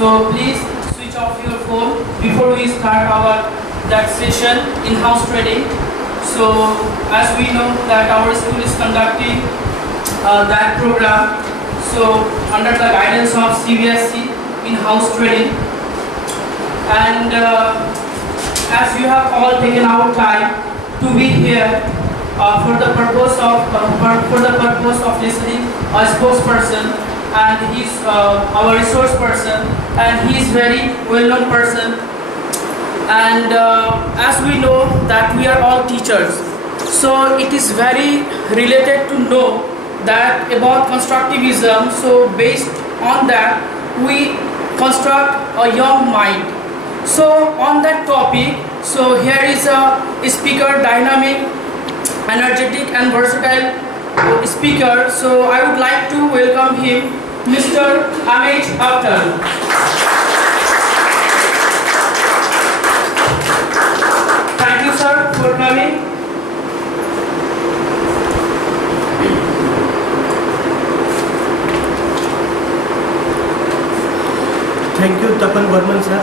So please switch off your phone before we start our that session in-house trading. So as we know that our school is conducting that program, so under the guidance of CBSE in-house trading, and as you have all taken our time to be here for the purpose of listening a spokesperson, and he's our resource person, and he is very well-known person. And as we know that we are all teachers, so it is very related to know that about constructivism. So based on that, we construct a young mind. So on that topic, so here is a speaker, dynamic, energetic and versatile speaker. So I would like to welcome him, Mr. Amit Akhtar. Thank you, sir, for coming. Thank you, Tapan Varman, sir.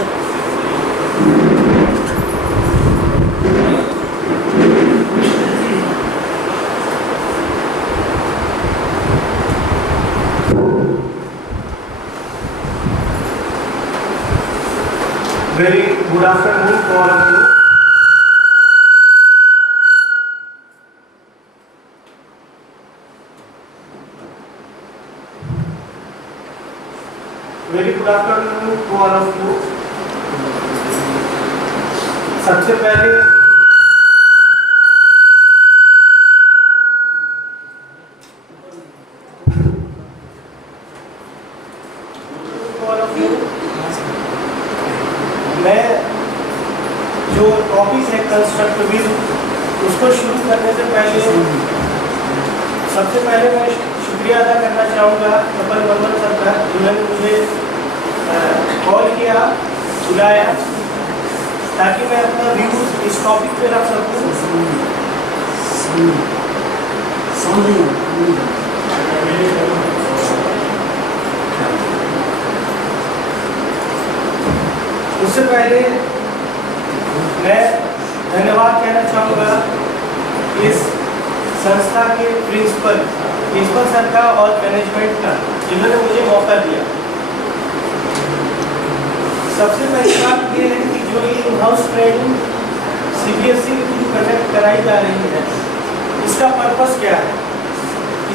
Very good afternoon to all of you. Very good afternoon to all of you. सबसे पहले मैं जो topic है constructivism, उसको शुरू करने से पहले सबसे पहले मैं शुक्रिया अदा करना चाहूँगा कपिल वर्मन सर का, जिन्होंने मुझे कॉल किया, बुलाया, ताकि मैं अपना व्यूज इस टॉपिक पे रख सकूँ। उससे पहले मैं धन्यवाद कहना चाहूँगा इस संस्था के प्रिंसिपल सर का और मैनेजमेंट का, जिन्होंने मुझे मौका दिया। सबसे पहली बात ये है कि जो ये इन-हाउस ट्रेनिंग CBSE की कंडक्ट कराई जा रही है, इसका पर्पस क्या है,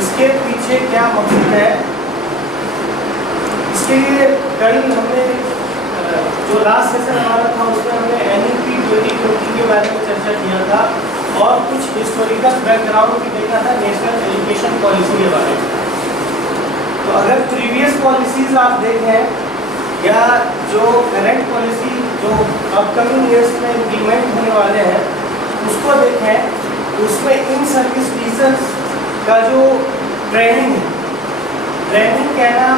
इसके पीछे क्या मकसद है। इसके लिए कल हमने जो लास्ट सेशन हमारा था, उसमें हमने NEP 2020 के बारे में चर्चा किया था और कुछ हिस्टोरिकल बैकग्राउंड भी देखा था नेशनल एजुकेशन पॉलिसी के बारे में। तो अगर प्रीवियस पॉलिसीज आप देखें या जो करंट पॉलिसी जो अपकमिंग ईयर्स में इम्प्लीमेंट होने वाले हैं, उसको देखें, उसमें इन सर्विस टीचर्स का जो ट्रेनिंग कहना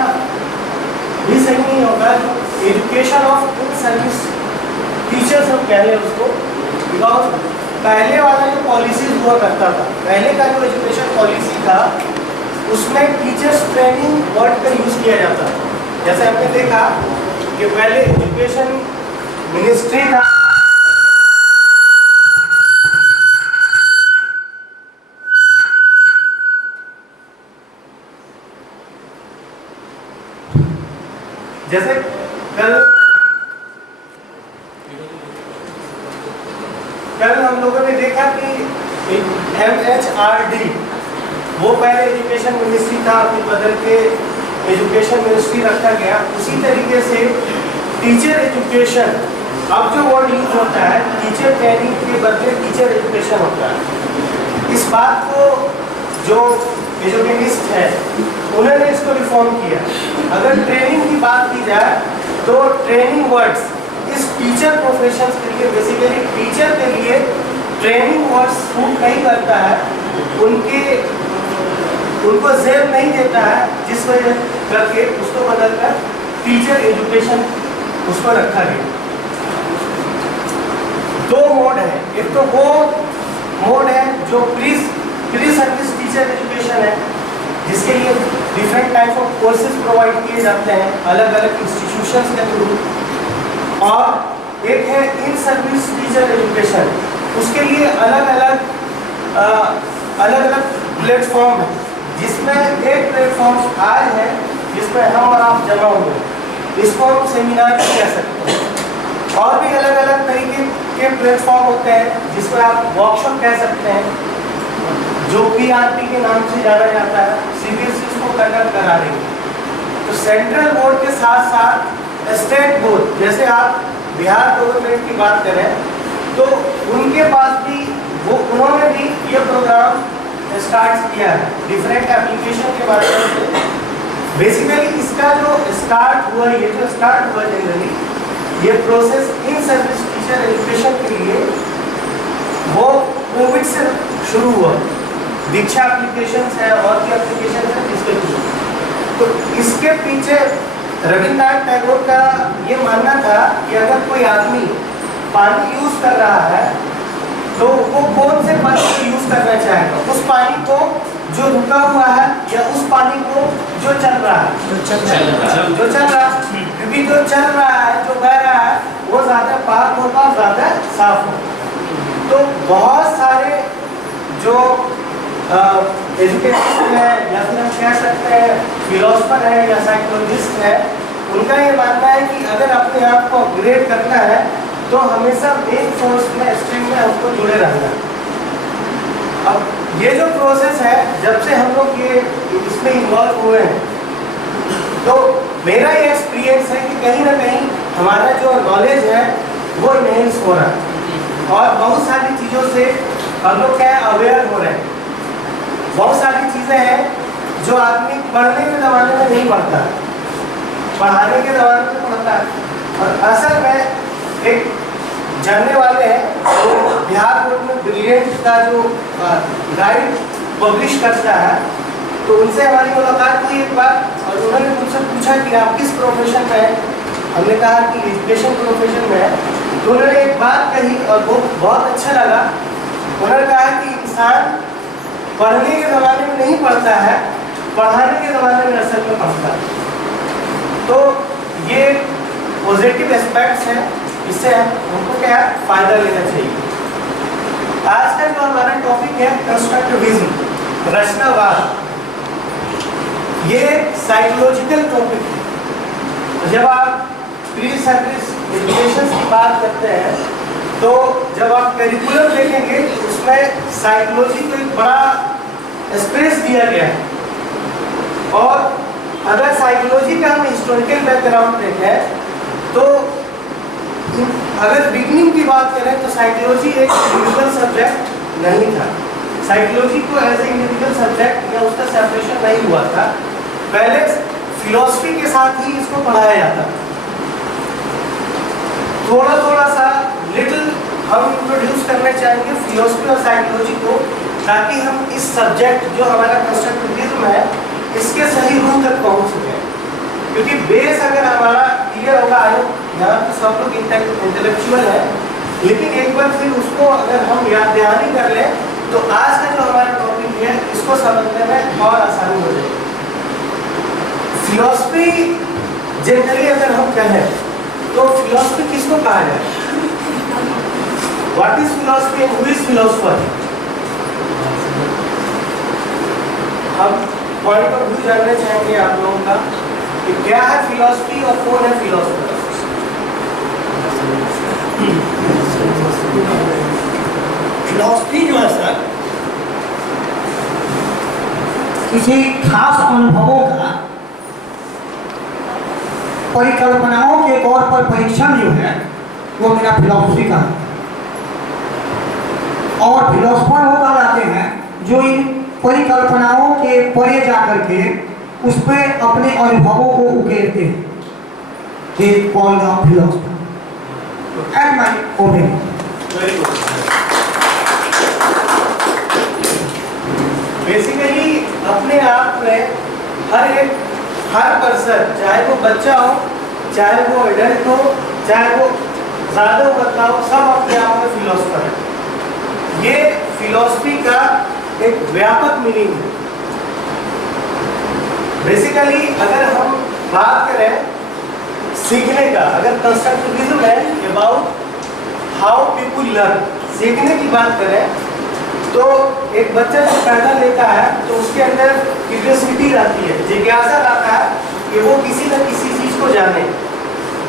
भी सही नहीं होगा, education of in service teachers हम कह रहे हैं उसको, बिकॉज पहले वाला जो पॉलिसीज हुआ करता था, पहले का जो एजुकेशन पॉलिसी था, उसमें टीचर्स ट्रेनिंग वर्ड का यूज़ किया जाता था। जैसे हमने देखा कि पहले एजुकेशन मिनिस्ट्री था, जैसे कल हम लोगों ने देखा कि MHRD वो पहले एजुकेशन मिनिस्ट्री था, फिर बदल के एजुकेशन मिनिस्ट्री रखा गया। उसी तरीके से टीचर एजुकेशन, अब जो वर्ड यूज होता है टीचर ट्रेनिंग के बदले टीचर एजुकेशन होता है। इस बात को जो एजुकेनिस्ट है उन्होंने इसको रिफॉर्म किया। अगर ट्रेनिंग की बात की जाए तो ट्रेनिंग वर्ड्स इस टीचर प्रोफेशन के लिए, बेसिकली टीचर के लिए ट्रेनिंग वर्ड्स सूट नहीं करता है, उनको जेब नहीं देता है, जिस वजह करके उसको बदलकर टीचर एजुकेशन उसको रखा गया। दो मोड है, एक तो वो मोड है जो प्री सर्विस टीचर एजुकेशन है, जिसके लिए different type of courses provide किए जाते हैं अलग अलग इंस्टीट्यूशंस के थ्रू, और एक है इन सर्विस टीचर एजुकेशन, उसके लिए अलग अलग प्लेटफॉर्म है, जिसमें एक प्लेटफॉर्म आज है जिसमें हम और आप जमा हुए हैं, इसको हम सेमिनार भी कह सकते हैं। और भी अलग अलग तरीके के प्लेटफॉर्म होते हैं जिसमें आप वर्कशॉप कह सकते हैं, जो PRP के नाम से जाना जाता है, CBSE इसको कंडक्ट करा रही है। तो सेंट्रल बोर्ड के साथ साथ स्टेट बोर्ड, जैसे आप बिहार गवर्नमेंट की बात करें तो उनके पास भी उन्होंने भी ये प्रोग्राम स्टार्ट किया है डिफरेंट एप्लीकेशन के माध्यम से। बेसिकली इसका जो स्टार्ट हुआ जनरली ये process in service teacher education के लिए वो कोविड से शुरू हुआ। दीक्षा एप्लीकेशंस है और भी एप्लीकेशन है जिसके थ्रू, तो इसके पीछे रविन्द्रनाथ टैगोर का ये मानना था कि अगर कोई आदमी पानी यूज कर रहा है तो वो कौन से पानी को यूज करना चाहेगा, उस पानी को जो रुका हुआ है या उस पानी को जो चल रहा है, क्योंकि जो चल रहा है, जो बह रहा है वो ज़्यादा पाक होगा और ज़्यादा साफ होगा। तो बहुत सारे जो एजुकेशन है या फिर हम कह सकते हैं फिलोसफर है या साइकोलॉजिस्ट है, उनका ये मानना है कि अगर अपने आप को अपग्रेड करना है तो हमेशा मेन सोर्स में स्ट्रीम में हमको जुड़े रहना है। अब ये जो प्रोसेस है, जब से हम लोग ये इसमें इन्वॉल्व हुए हैं, तो मेरा ये एक्सपीरियंस है कि कहीं ना कहीं हमारा जो नॉलेज है वो इनहेंस हो रहा है और बहुत सारी चीज़ों से हम लोग क्या अवेयर हो रहे हैं। बहुत सारी चीज़ें हैं जो आदमी पढ़ने के ज़माने में नहीं पढ़ता, पढ़ाने के ज़माने में पढ़ता है। और असल में एक जानने वाले हैं जो बिहार बोर्ड में ब्रिलियंट का जो गाइड पब्लिश करता है, तो उनसे हमारी मुलाकात हुई एक बार और उन्होंने मुझसे पूछा कि आप किस प्रोफेशन में हैं। हमने कहा कि एजुकेशन प्रोफेशन में है। तो उन्होंने एक बात कही और वो बहुत अच्छा लगा। उन्होंने कहा कि इंसान पढ़ने के ज़माने में नहीं पढ़ता है, पढ़ाने के ज़माने में असल में पढ़ता है। तो ये पॉजिटिव एस्पेक्ट्स हैं, इससे हमको क्या फ़ायदा लेना चाहिए। आज का जो हमारा टॉपिक है कंस्ट्रक्टिविज्म, रचनावाद, ये साइकोलॉजिकल टॉपिक है। जब आप प्री सर्विस एजुकेशन की बात करते हैं तो जब आप करिकुलम देखेंगे तो उसमें साइकोलॉजी को एक बड़ा स्पेस दिया गया है। और अगर साइकोलॉजी का हम हिस्टोरिकल बैकग्राउंड देखें तो अगर बिगनिंग की बात करें तो साइकोलॉजी एक इंडिविजुअल सब्जेक्ट नहीं था। साइकोलॉजी को एज ए इंडिविजुअल सब्जेक्ट या उसका सेपरेशन नहीं हुआ था। पहले फिलॉसफी के साथ ही इसको पढ़ाया जाता। थोड़ा थोड़ा सा लिटिल हम इंट्रोड्यूस करना चाहेंगे फिलॉसफी और साइकोलॉजी को, ताकि हम इस सब्जेक्ट जो हमारा कंस्ट्रक्टिविज्म है इसके सही रूप तक पहुंच सकें। क्योंकि बेस अगर हमारा क्लियर होगा, यहाँ तो सब लोग इंटेलेक्चुअल है, लेकिन एक बार फिर उसको अगर हम याद दहानी कर लें तो आज का जो हमारा टॉपिक है इसको समझने में और आसानी हो जाएगी। फिलॉसफी जनरली अगर हम कहें तो फिलॉसफी किसको कहा जाए? What is philosophy and who is philosopher? हम पॉइंट ऑफ व्यू जानना चाहेंगे आप लोगों का कि क्या है फिलॉसफी और कौन है फिलॉसफर। फिलॉसफी जो है सर, किसी खास अनुभवों का परिकल्पनाओं के तौर पर परीक्षण जो है वो मेरा फिलॉसफी का है। और फिलॉसफर वो कहलाते हैं जो इन परिकल्पनाओं के परे जाकर के उस पर अपने अनुभवों को उकेरते हैं। Philosopher at my opinion. Basically अपने आप में हर पर्सन, चाहे वो बच्चा हो, चाहे वो एडल्ट हो, चाहे वो ज़्यादा बदला हो, सब अपने आप में फिलॉसफर है। ये फिलॉसफी का एक व्यापक मीनिंग है। बेसिकली अगर हम बात करें सीखने का, अगर कंस्ट्रक्टिविज्म है अबाउट हाउ पीपुल लर्न, सीखने की बात करें तो एक बच्चा जो पैदा लेता है तो उसके अंदर क्यूरियोसिटी रहती है, जिज्ञासा रहता है कि वो किसी न किसी चीज को जाने,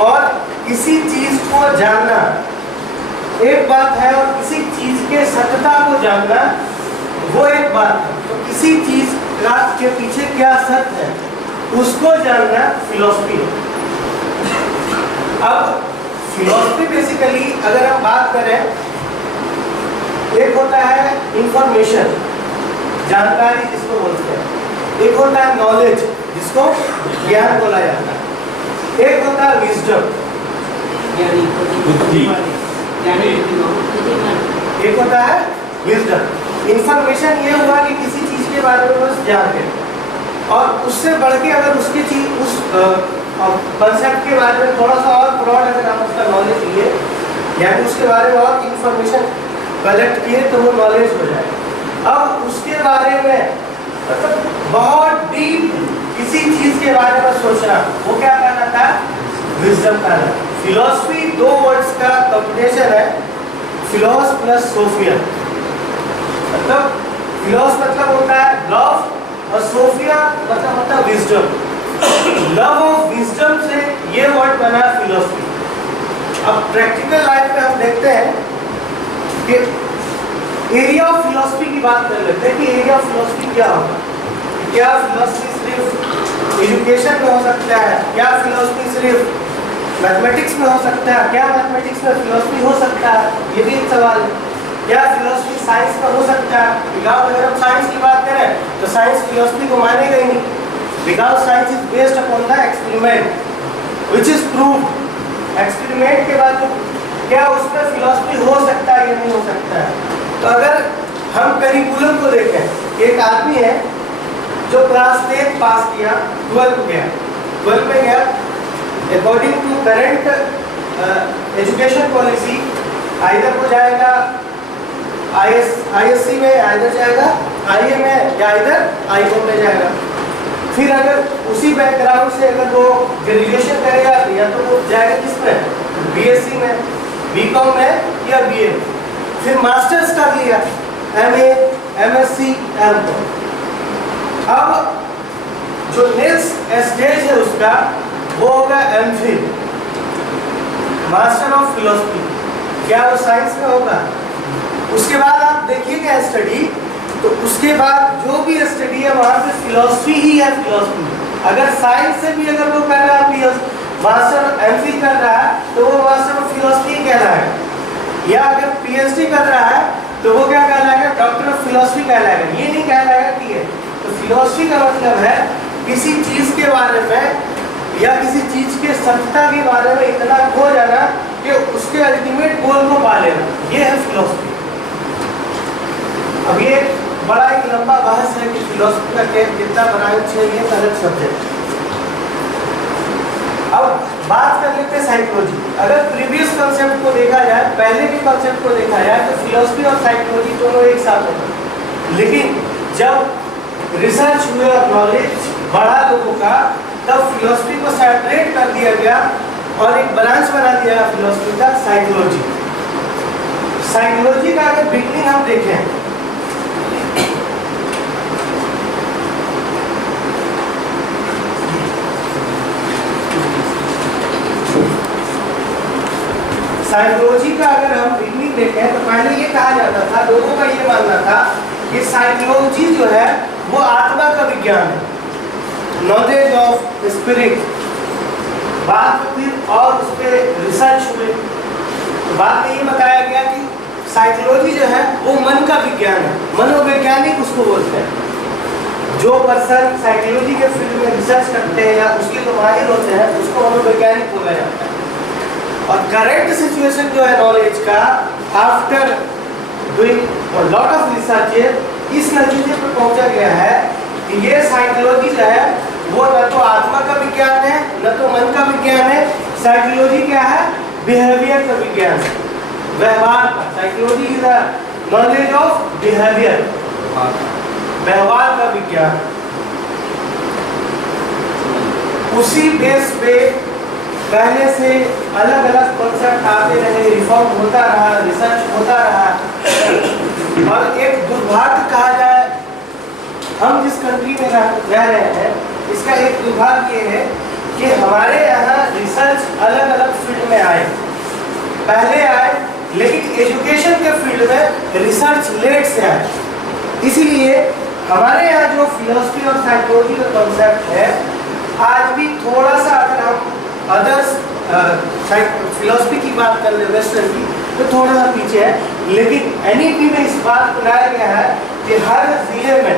और किसी चीज को जानना एक बात है और किसी चीज के सत्यता को जानना वो एक बात है। तो किसी चीज का के पीछे क्या सत्य है उसको जानना फिलॉसफी है। अब फिलॉसफी बेसिकली अगर हम बात करें, एक होता है इंफॉर्मेशन, जानकारी जिसको बोलते हैं, एक होता है नॉलेज जिसको ज्ञान बोला जाता है, एक होता है विजडम बुद्धि, एक होता है विजडम। इंफॉर्मेशन ये हुआ कि किसी चीज के बारे में बस जान गए, और उससे बढ़ के अगर उसकी चीज उस कंसेप्ट के बारे में थोड़ा सा और ब्रॉड अगर हम उसका नॉलेज लिए, यानी उसके बारे में और इंफॉर्मेशन कलेक्ट किए तो वो नॉलेज हो जाए। अब उसके बारे में मतलब बहुत डीप किसी चीज के बारे में सोचना, वो क्या कहलाता है? विजडम कहलाता है। फिलॉसफी दो वर्ड्स का कॉम्बिनेशन है, फिलोस प्लस सोफिया। मतलब फिलोस मतलब होता है लव और सोफिया मतलब होता है विजडम। लव ऑफ विजडम से ये वर्ड बना फिलॉसफी। अब प्रैक्टिकल लाइफ में हम देखते हैं कि एरिया ऑफ फिलॉसफी की बात कर लेते हैं कि एरिया ऑफ फिलॉसफी क्या होगा। क्या फिलॉसफी सिर्फ एजुकेशन में हो सकता है? क्या फिलॉसफी सिर्फ मैथमेटिक्स में हो सकता है? क्या मैथमेटिक्स में फिलॉसफी हो सकता है? ये भी एक सवाल है। क्या फिलॉसफी साइंस में हो सकता है? बिकॉज अगर हम साइंस की बात करें तो साइंस फिलॉसफी को मानेगा ही नहीं, because science is based upon the experiment which is proved. Experiment के बाद क्या उसमें फिलॉसफी हो सकता है या नहीं हो सकता है? तो अगर हम करिकुलम को देखें, एक आदमी है जो क्लास 10 पास किया, 12 गया, 12 में गया, according to current education policy either वो जाएगा ISC में, आइदर जाएगा IA में या आइदर ICOM में जाएगा। फिर अगर उसी बैकग्राउंड से अगर वो ग्रेजुएशन करेगा या तो वो जाएगा किस में? BSc में, BCom में या BA में। फिर मास्टर्स कर लिया, MA, MSc, M.Com। अब जो नेक्स्ट स्टेज है उसका वो होगा MPhil, मास्टर ऑफ फिलोसफी। क्या वो साइंस में होगा? उसके बाद आप देखिएगा स्टडी, तो उसके बाद जो भी स्टडी है वहाँ पे फिलोसफी ही है। फिलोसफी अगर साइंस से भी अगर वो कर रहा है, मास्टर MPhil कर रहा है तो वो मास्टर ऑफ फिलोसफी कह रहा है, या अगर PhD कर रहा है तो वो क्या कहलाएगा? डॉक्टर ऑफ फिलोसफी कहलाएगा। ये नहीं कहलाएगा कि है। तो फिलोसफी का मतलब है किसी चीज के बारे में या किसी चीज के सत्यता के बारे में इतना खो जाना कि उसके अल्टीमेट गोल को पा लेना, ये है फिलोसफी। अब ये बड़ा एक लंबा बहस है कि फिलोसफी का कितना ब्रांच है, ये अलग सब्जेक्ट। अब बात कर लेते हैं साइकोलॉजी। अगर प्रीवियस कॉन्सेप्ट को देखा जाए, पहले के कॉन्सेप्ट को देखा जाए तो फिलोसफी और साइकोलॉजी दोनों एक साथ होता। लेकिन जब रिसर्च हुए और नॉलेज बढ़ा लोगों का, तब फिलोसफी को सेपरेट कर दिया गया और एक ब्रांच बना दिया गया फिलोसफी का, साइकोलॉजी। साइकोलॉजी का अगर बिगनिंग हम देखें, साइकोलॉजी का अगर हम बिगनिंग देखें तो पहले ये कहा जाता था, लोगों का ये मानना था कि साइकोलॉजी जो है वो आत्मा का विज्ञान है, नॉलेज ऑफ स्पिरिट। बाद में फिर और उस पर रिसर्च हुए तो बाद में ये बताया गया कि साइकोलॉजी जो है वो मन का विज्ञान है, मनोवैज्ञानिक उसको बोलते हैं। जो पर्सन साइकोलॉजी के फील्ड में रिसर्च करते हैं या उसके जो माहिर होते हैं उसको मनोवैज्ञानिक बोला जाता है। और करंट सिचुएशन जो है नॉलेज का, after doing lot of research, इस नतीजे पर पहुंचा गया है कि ये साइकोलॉजी जो है वो न तो आत्मा का विज्ञान है न तो मन का विज्ञान है। साइकोलॉजी क्या है? बिहेवियर का विज्ञान है, व्यवहार का। Psychology is the knowledge of behaviour, व्यवहार का विज्ञान। उसी बेस पे पहले से अलग अलग कॉन्सेप्ट आते रहे, रिफॉर्म होता रहा, रिसर्च होता रहा। और एक दुर्भाग्य कहा जाए, हम जिस कंट्री में रह रहे हैं, इसका एक दुर्भाग्य ये है कि हमारे यहाँ रिसर्च अलग अलग फील्ड में आए, पहले आए, लेकिन एजुकेशन के फील्ड में रिसर्च लेट से आए। इसीलिए हमारे यहाँ जो फिलोसफी और साइकोलॉजी का कॉन्सेप्ट है, आज भी थोड़ा सा, अगर हम अदर्स फिलोसफी की बात कर ले वेस्टर्न की, तो थोड़ा सा पीछे है। लेकिन एनईपी में इस बात को लाया गया है कि हर जिले में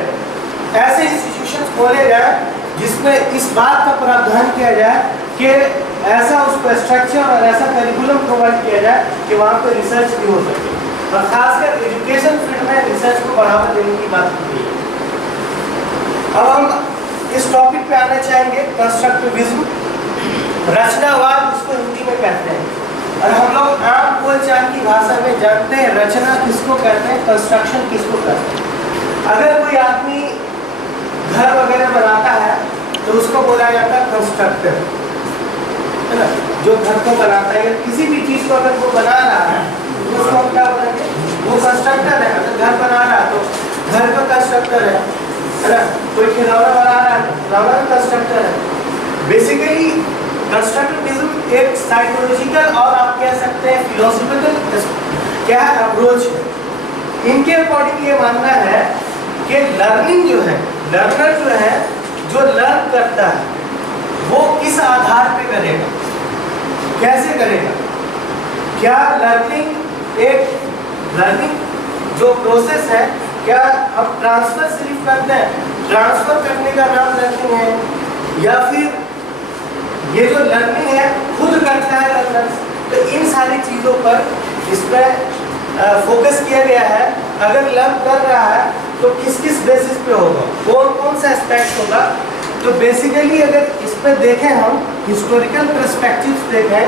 ऐसे इंस्टीट्यूशन खोले जाए जिसमें इस बात का प्रावधान किया जाए कि ऐसा उसको स्ट्रक्चर और ऐसा करिकुलम प्रोवाइड किया जाए कि वहाँ पर रिसर्च भी हो सके, और खासकर एजुकेशन फील्ड में रिसर्च को बढ़ावा देने की बात की है। अब हम इस टॉपिक पे आना चाहेंगे, कंस्ट्रक्टिविज्म, रचनावाद उसको हिंदी में कहते हैं। और हम लोग आम बोलचाल की भाषा में जानते हैं रचना किसको कहते हैं, कंस्ट्रक्शन किसको कहते हैं। अगर कोई आदमी घर वगैरह बनाता है तो उसको बोला जाता है कंस्ट्रक्टर, है ना, जो घर को बनाता है। किसी भी चीज़ को अगर वो बना रहा है तो उसको हम क्या बोलेंगे, वो कंस्ट्रक्टर है। अगर घर बना रहा है तो घर का कंस्ट्रक्टर है ना। कोई खिलौना बना रहा है तो खिलौना का कंस्ट्रक्टर है। बेसिकली कंस्ट्रक्टिविज्म एक साइकोलॉजिकल और आप कह सकते हैं फिलोसफिकल क्या अप्रोच है। इनके अकॉर्डिंग ये मानना है कि लर्निंग जो है, लर्नर जो है, जो लर्न करता है, वो किस आधार पे करेगा, कैसे करेगा। क्या लर्निंग जो प्रोसेस है, क्या हम ट्रांसफर सिर्फ करते हैं, ट्रांसफर करने का नाम लर्निंग है, या फिर ये जो लर्निंग है खुद करता है लर्नर। तो इन सारी चीज़ों पर इस पर फोकस किया गया है। अगर लर्न कर रहा है तो किस किस बेसिस पे होगा, कौन कौन सा एस्पेक्ट होगा। तो बेसिकली अगर इस पर देखें, हम हिस्टोरिकल पर्सपेक्टिव्स देखें,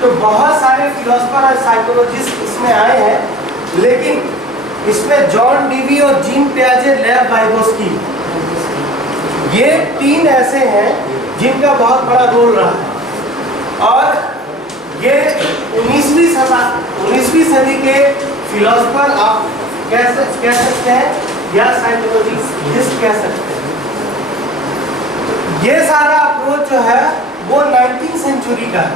तो बहुत सारे फिलोसफर और साइकोलॉजिस्ट इसमें आए हैं। लेकिन इसमें जॉन डीवी और जीन पियाजे, लेव वाइगोस्की, ये तीन ऐसे हैं जिनका बहुत बड़ा रोल रहा है। और ये 19वीं सदी के फिलोसफर आप कह सकते हैं, या साइकोलॉजिस्ट कह सकते हैं। ये सारा अप्रोच जो है वो 19वीं सेंचुरी का है।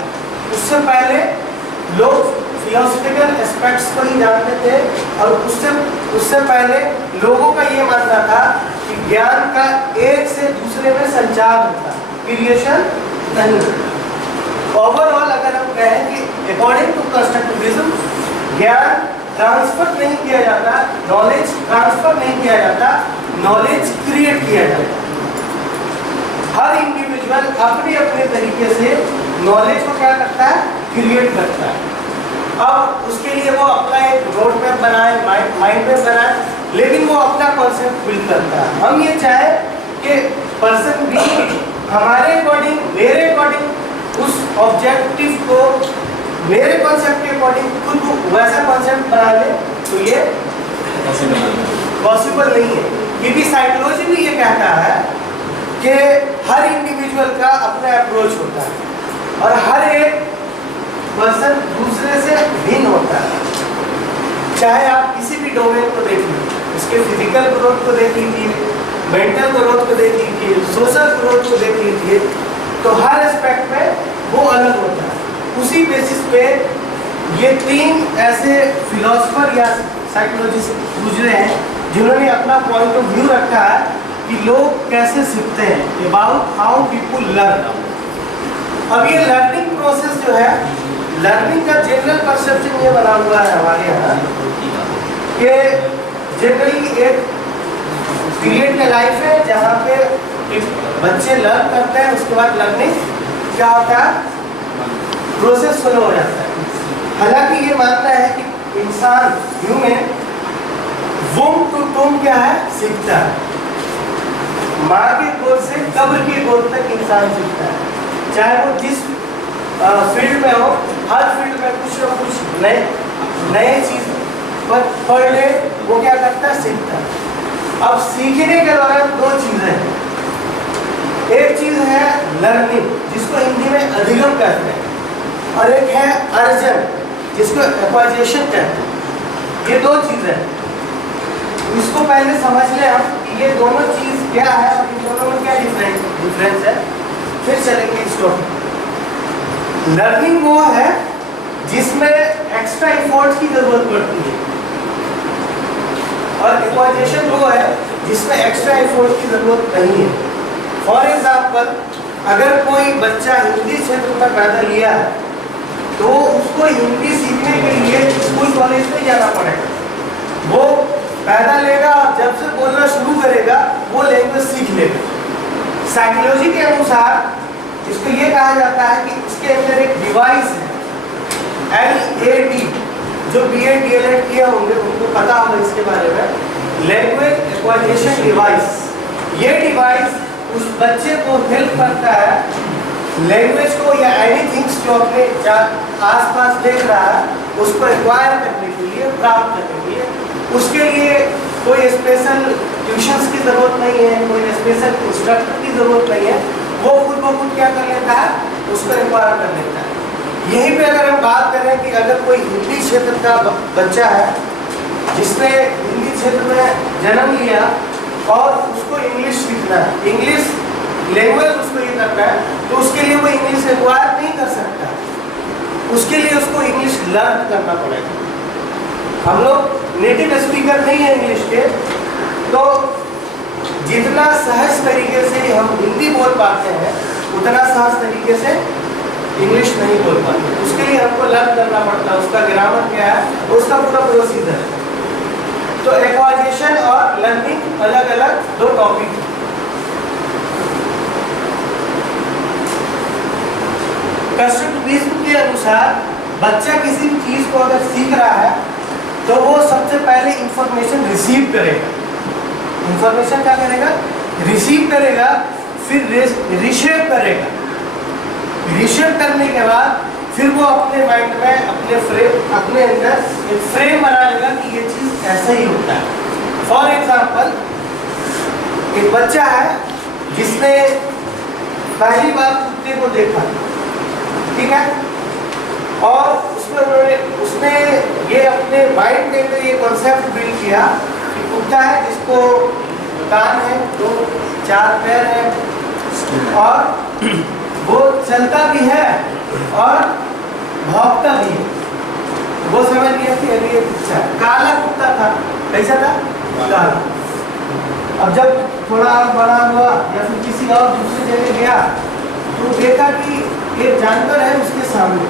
उससे पहले लोग फिलोसफिकल एस्पेक्ट्स को ही जानते थे, और उससे पहले लोगों का ये मानना था कि ज्ञान का एक से दूसरे में संचार होता है, क्रिएशन नहीं होता। ओवरऑल अगर हम कहें कि अकॉर्डिंग टू कंस्ट्रक्टिविज्म, ज्ञान ट्रांसफर नहीं किया जाता, नॉलेज ट्रांसफर नहीं किया जाता, नॉलेज क्रिएट किया जाता। हर इंडिविजुअल अपने अपने तरीके से नॉलेज को क्या करता है, क्रिएट करता है। अब उसके लिए वो अपना एक रोड मैप बनाए, माइंड मैप बनाए, लेकिन वो अपना कॉन्सेप्ट बिल्ड करता है। हम ये चाहें कि पर्सन भी हमारे अकॉर्डिंग, मेरे अकॉर्डिंग उस ऑब्जेक्टिव को मेरे कॉन्सेप्ट के अकॉर्डिंग खुद वैसा कॉन्सेप्ट बना ले, तो ये पॉसिबल नहीं है। क्योंकि साइकोलॉजी भी ये कहता है कि हर इंडिविजुअल का अपना अप्रोच होता है और हर एक पर्सन दूसरे से भिन्न होता है। चाहे आप किसी भी डोमेन को देख लीजिए, उसके फिजिकल ग्रोथ को देख लीजिए, मेंटल ग्रोथ को देख लीजिए, सोशल ग्रोथ को देख लीजिए, तो हर एस्पेक्ट में वो अलग होता है। उसी बेसिस पे ये तीन ऐसे फिलोसफर या साइकोलॉजिस्ट गुजरे हैं जिन्होंने अपना पॉइंट ऑफ व्यू रखा है कि लोग कैसे सीखते हैं, अबाउट हाउ पीपुल लर्न। अब ये लर्निंग प्रोसेस जो है, लर्निंग का जनरल परसेप्शन ये बना हुआ है हमारे यहाँ कि जनरली एक पीरियड का लाइफ है जहाँ पे बच्चे लर्न करते हैं, उसके बाद लर्निंग क्या होता है, प्रोसेस शुरू हो जाता है। हालांकि ये मानना है कि इंसान ह्यूमन वुम टू टूम क्या है, सीखता है। माँ के गोद से कब्र की गोद तक इंसान सीखता है, चाहे वो जिस फील्ड में हो, हर फील्ड में कुछ ना कुछ नए चीज पढ़ ले, वो क्या करता है, सीखता है। अब सीखने के दौरान दो चीजें हैं, एक चीज है लर्निंग, जिसको हिंदी में अधिगम कहते हैं, और एक है अर्जन, जिसको एक्वाइजेशन कहते हैं। ये दो चीजें हैं, इसको पहले समझ लें हम कि ये दोनों चीज क्या है और इन दोनों में क्या डिफरेंस है, फिर चलेंगे इस टॉपिक। लर्निंग वो है जिसमें एक्स्ट्रा एफर्ट की जरूरत पड़ती है, और एक्वाइजेशन वो है जिसमें एक्स्ट्रा एफर्ट की जरूरत नहीं है। फॉर एग्जाम्पल, अगर कोई बच्चा हिंदी क्षेत्र में पैदा लिया है तो उसको हिंदी सीखने के लिए स्कूल कॉलेज में जाना पड़ेगा। वो पैदा लेगा और जब से बोलना शुरू करेगा वो लैंग्वेज सीख लेगा। साइकोलॉजी के अनुसार इसको ये कहा जाता है कि इसके अंदर एक डिवाइस है, LAD, जो BA DLED किया होंगे उनको पता होगा इसके बारे में, लैंग्वेज एक्वाइजेशन डिवाइस। ये डिवाइस उस बच्चे को हेल्प करता है लैंग्वेज को या एनीथिंग्स जो अपने आसपास देख रहा है उसको एक्वायर करने के लिए, प्राप्त करने के लिए। उसके लिए कोई स्पेशल ट्यूशंस की ज़रूरत नहीं है, कोई स्पेशल इंस्ट्रक्टर की ज़रूरत नहीं है, वो खुद ब खुद क्या कर लेता है, उसको एक्वायर कर लेता है। यहीं पे अगर हम बात करें कि अगर कोई हिंदी क्षेत्र का बच्चा है जिसने हिंदी क्षेत्र में जन्म लिया और उसको इंग्लिश सीखना है, इंग्लिश लैंग्वेज उसको ये करना है, तो उसके लिए वो इंग्लिश एक्वायर नहीं कर सकता, उसके लिए उसको इंग्लिश लर्न करना पड़ेगा। हम लोग नेटिव स्पीकर नहीं है इंग्लिश के, तो जितना सहज तरीके से हम हिंदी बोल पाते हैं उतना सहज तरीके से इंग्लिश नहीं बोल पाते। उसके लिए हमको लर्न करना पड़ता है, उसका ग्रामर क्या है, उसका पूरा प्रोसीजर है। तो एक्वाइजेशन और लर्निंग अलग अलग दो टॉपिक हैं। कंस्ट्रक्टिविज्म के अनुसार बच्चा किसी भी चीज को अगर सीख रहा है तो वो सबसे पहले इंफॉर्मेशन रिसीव करेगा। इंफॉर्मेशन क्या करेगा, रिसीव करेगा, फिर रिशेप करेगा। रिशेप करने के बाद फिर वो अपने माइंड में अपने अंदर एक फ्रेम बना लेगा कि ये चीज ऐसा ही होता है। फॉर एग्जाम्पल, एक बच्चा है जिसने पहली बार कुत्ते को देखा, ठीक है, और उसने ये अपने माइंड के अंदर ये कॉन्सेप्ट बिल्ड किया कि कुत्ता है जिसको कान है, 2-4 पैर है, और वो चलता भी है और भौंकता भी है। वो समझ गया कि अरे ये कुत्ता, काला कुत्ता था। कैसा था? काला। अब जब थोड़ा बड़ा हुआ या फिर किसी और दूसरी जगह गया तो देखा कि एक जानवर है उसके सामने,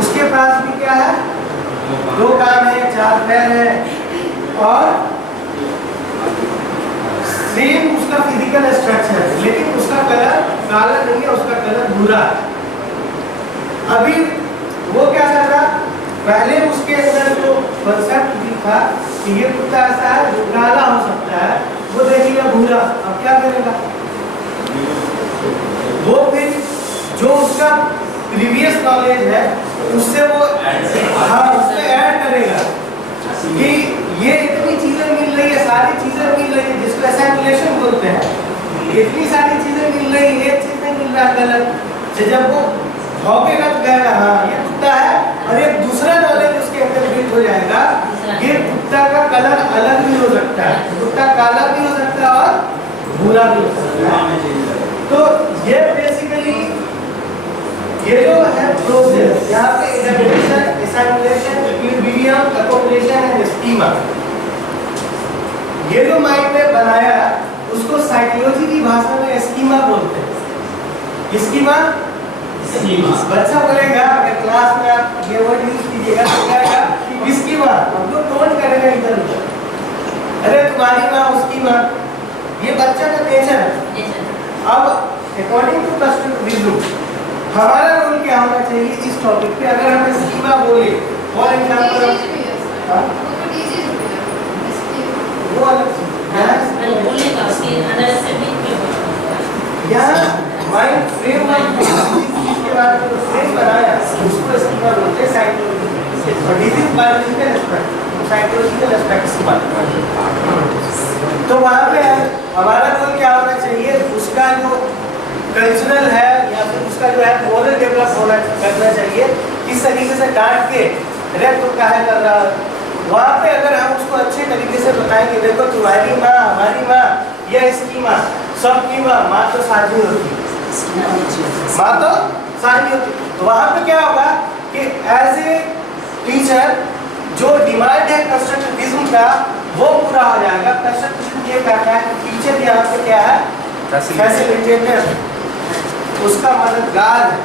उसके पास भी क्या है, 2 कान है, 4 पैर है, और सेम उसका फिजिकल स्ट्रक्चर है, लेकिन उसका कलर काला नहीं है, उसका कलर भूरा है। अभी वो क्या कर रहा, पहले उसके अंदर जो कंसेप्ट भी था कि ये कुत्ता ऐसा है जो काला हो सकता है, वो देखिएगा भूरा। अब क्या करेगा वो, फिर जो उसका प्रीवियस नॉलेज है उससे वो उससे ऐड करेगा कि ये इतनी चीजें मिल रही है, सारी चीजें मिल रही है, जिसको एसिमुलेशन बोलते हैं। इतनी सारी चीजें मिल रही है, एक चीज नहीं मिल रहा गलत। जब वो भौंकेगा तो कहेगा हाँ ये कुत्ता है, और एक दूसरा नॉलेज उसके अंदर बिल्ड हो जाएगा, ये कुत्ता का कलर अलग भी हो सकता है, कुत्ता काला भी हो सकता है और भूरा भी हो सकता है। तो ये बेसिकली ये जो है प्रोसेस, यहाँ पे examination, assimilation, equilibrium, accumulation and schema, ये जो माइंड में बनाया उसको साइकोलॉजी की भाषा में स्कीमा बोलते हैं। स्कीमा, बच्चा बोलेगा अगर क्लास में आप ये वर्ड यूज कीजिएगा तो क्या आएगा, स्कीमा। हम लोग नोट करेंगे इधर उधर, अरे तुम्हारी माँ उसकी माँ, ये बच्चा का नेचर है। अब अकॉर्डिंग टू कंस्ट्रक्टिविज्म हमारा रोल क्या होना चाहिए इस टॉपिक पे, अगर हम स्कीमा बोले, फॉर एग्जांपल वो अलग यहाँ माइंड फ्रेमवर्क के बारे में फ्रेम बनाया, उसको स्कीमा बोलते हैं साइकोलॉजी और disease biological aspect. Psychological aspects की बात कर रहे हैं। तो वहाँ पे हमारा रोल क्या होना चाहिए, उसका जो कल्चरल है या फिर उसका जो है मोरल डेवलप होना करना चाहिए, किस तरीके से डांट के रेप तो क्या है कर रहा है। वहाँ पे अगर हम उसको अच्छे तरीके से बताएंगे, देखो तुम्हारी माँ, हमारी माँ या इसकी माँ, सबकी माँ तो साझी होती है, माँ तो साझी होती है। तो वहाँ पे क्या होगा कि एज ए टीचर जो डिमांड है कंस्ट्रक्टिविज्म का वो पूरा हो जाएगा। कंस्ट्रक्टिविज्म ये कहता है कि टीचर यहाँ पे क्या है, फैसिलिटेटर, उसका मददगार है,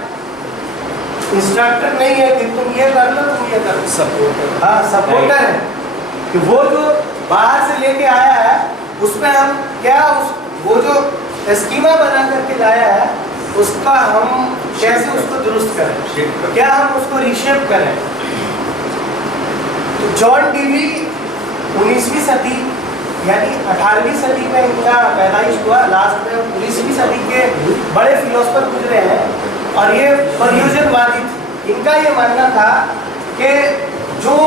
इंस्ट्रक्टर नहीं है कि तुम ये कर लो तुम ये कर लो, सपोर्टर। हाँ, सपोर्टर है कि वो जो बाहर से लेके आया है उसमें हम क्या वो जो स्कीमा बना करके लाया है उसका हम कैसे उसको दुरुस्त करें, क्या हम उसको रिशेप करें। तो जॉन डीवी 19वीं सदी यानी 18वीं सदी में इनका पैदाइश हुआ, लास्ट में 19वीं सदी के बड़े फिलोसफर गुजरे हैं और ये प्रयोजनवादी थे। इनका ये मानना था कि जो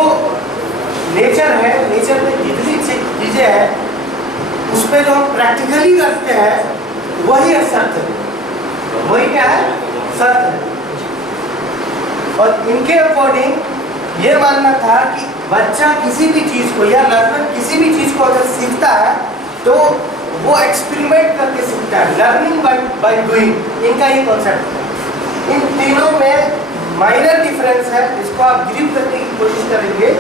नेचर है, नेचर में जितनी चीज़ें हैं उस पर जो हम प्रैक्टिकली करते हैं वही सत्य है, वही क्या है, सत्य है। और इनके अकॉर्डिंग ये मानना था कि बच्चा किसी भी चीज़ को या लर्नर किसी भी चीज़ को अगर सीखता है तो वो एक्सपेरिमेंट करके सीखता है, लर्निंग बाय डूइंग, इनका ये कॉन्सेप्ट है। इन तीनों में माइनर डिफरेंस है, इसको आप ग्रिप करने की कोशिश करेंगे